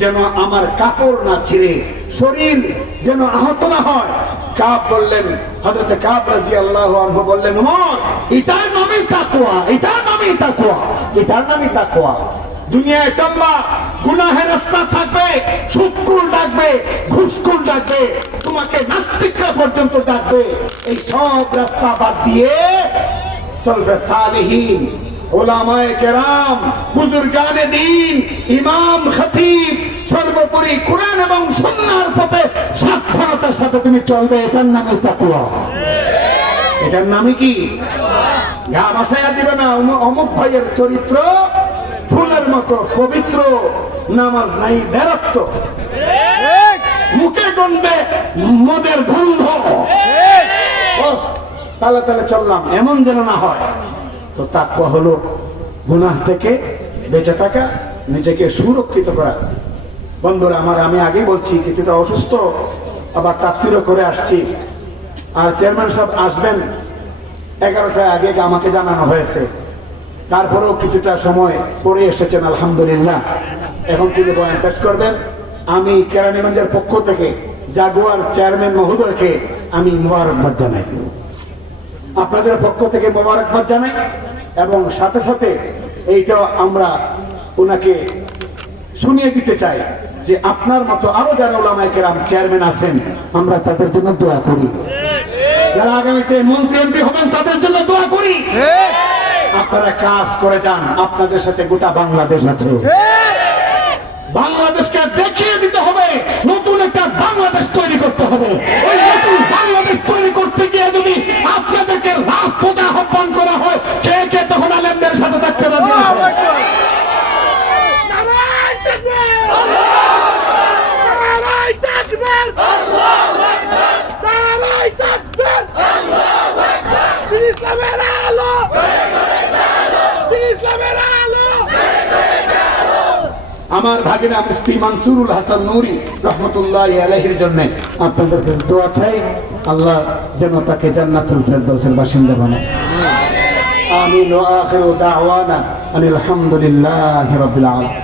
যেন আমার কাপড় না ছিঁড়ে, শরীর যেন আহত না হয়। কাব বললেন, হযরত কাব রাদিয়াল্লাহু আনহু বললেন, ওমর, এটার নামই তাকওয়া, এটার নামই তাকওয়া, এটার নামই তাকওয়া। দুনিয়ায় চলবা, গুনাহের রাস্তা থাকবে, সুদখোর ডাকবে, ঘুষখোর ডাকবে, তোমাকে নাস্তিকরা পর্যন্ত ডাকবে। এই সব রাস্তা বাদ দিয়ে সলফে সালেহীন, ওলামায়ে কেরাম, বুজুর্গানে দ্বীন, ইমাম, খতিব, সর্বোপরি কোরআন এবং সুন্নাহর পথে সাবধানতার সাথে তুমি চলবে, এটার নামই তাকওয়া। এটার নামই কি? গা ভাসাইয়া দিবে না, অমুক ভাইয়ের চরিত্র ফুলের মতো পবিত্র, নামাজ নাই বেরক্ত, মুখে গন্ধে মদের গন্ধ, তালে তালে চললাম, এমন যেন না হয়। তো তাকওয়া হলো গুনাহ থেকে বেঁচে থাকা, নিজেকে সুরক্ষিত করা। বন্ধুরা আমার, আমি আগে বলছি, কিছুটা অসুস্থ, আবার তাফসীরও করে আসছি। আর চেয়ারম্যান সাহেব আসবেন 11টার আগে আমাকে জানানো হয়েছে। তারপরেও কিছুটা সময় পরে এসেছেন, আলহামদুলিল্লাহ। এখন তিনি বয়ান পেশ করবেন। আমি কেরানীগঞ্জের পক্ষ থেকে জাগুয়ার চেয়ারম্যান মহোদয়কে আমি মোবারকবাদ জানাই, আপনাদের পক্ষ থেকে মোবারকবাদ জানাই। এবং সাথে সাথে এইটা আমরা ওনাকে শুনিয়ে দিতে চাই যে আপনার মতো আরো যারা ওলামায়ে কেরাম চেয়ারম্যান আছেন, আমরা তাদের জন্য দোয়া করি। যারা আগামীতে মন্ত্রী এমপি হবেন তাদের জন্য দোয়া করি। আপনারা কাজ করে যান, আপনাদের সাথে গোটা বাংলাদেশ আছে। বাংলাদেশকে দেখিয়ে দিতে হবে, নতুন একটা বাংলাদেশ তৈরি করতে হবে। ওই নতুন বাংলাদেশ তৈরি করতে গিয়ে যদি আপনাদেরকে রাজপথে আহ্বান করা হয়, কে কে তখন আলেমদের সাথে থাকতে রাজি আছে? আমার ভাগিনা মুফতি মানসুরুল হাসান নূরি রহমতুল্লাহি আলাইহির জন্য আপনাদের কাছে দোয়া চাই, আল্লাহ যেন তাকে জান্নাতুল ফেরদাউসের বাসিন্দা বানায়। আমিন ওয়া আখিরু দাওয়ানা আনিল হামদুলিল্লাহি রাব্বিল আলামিন।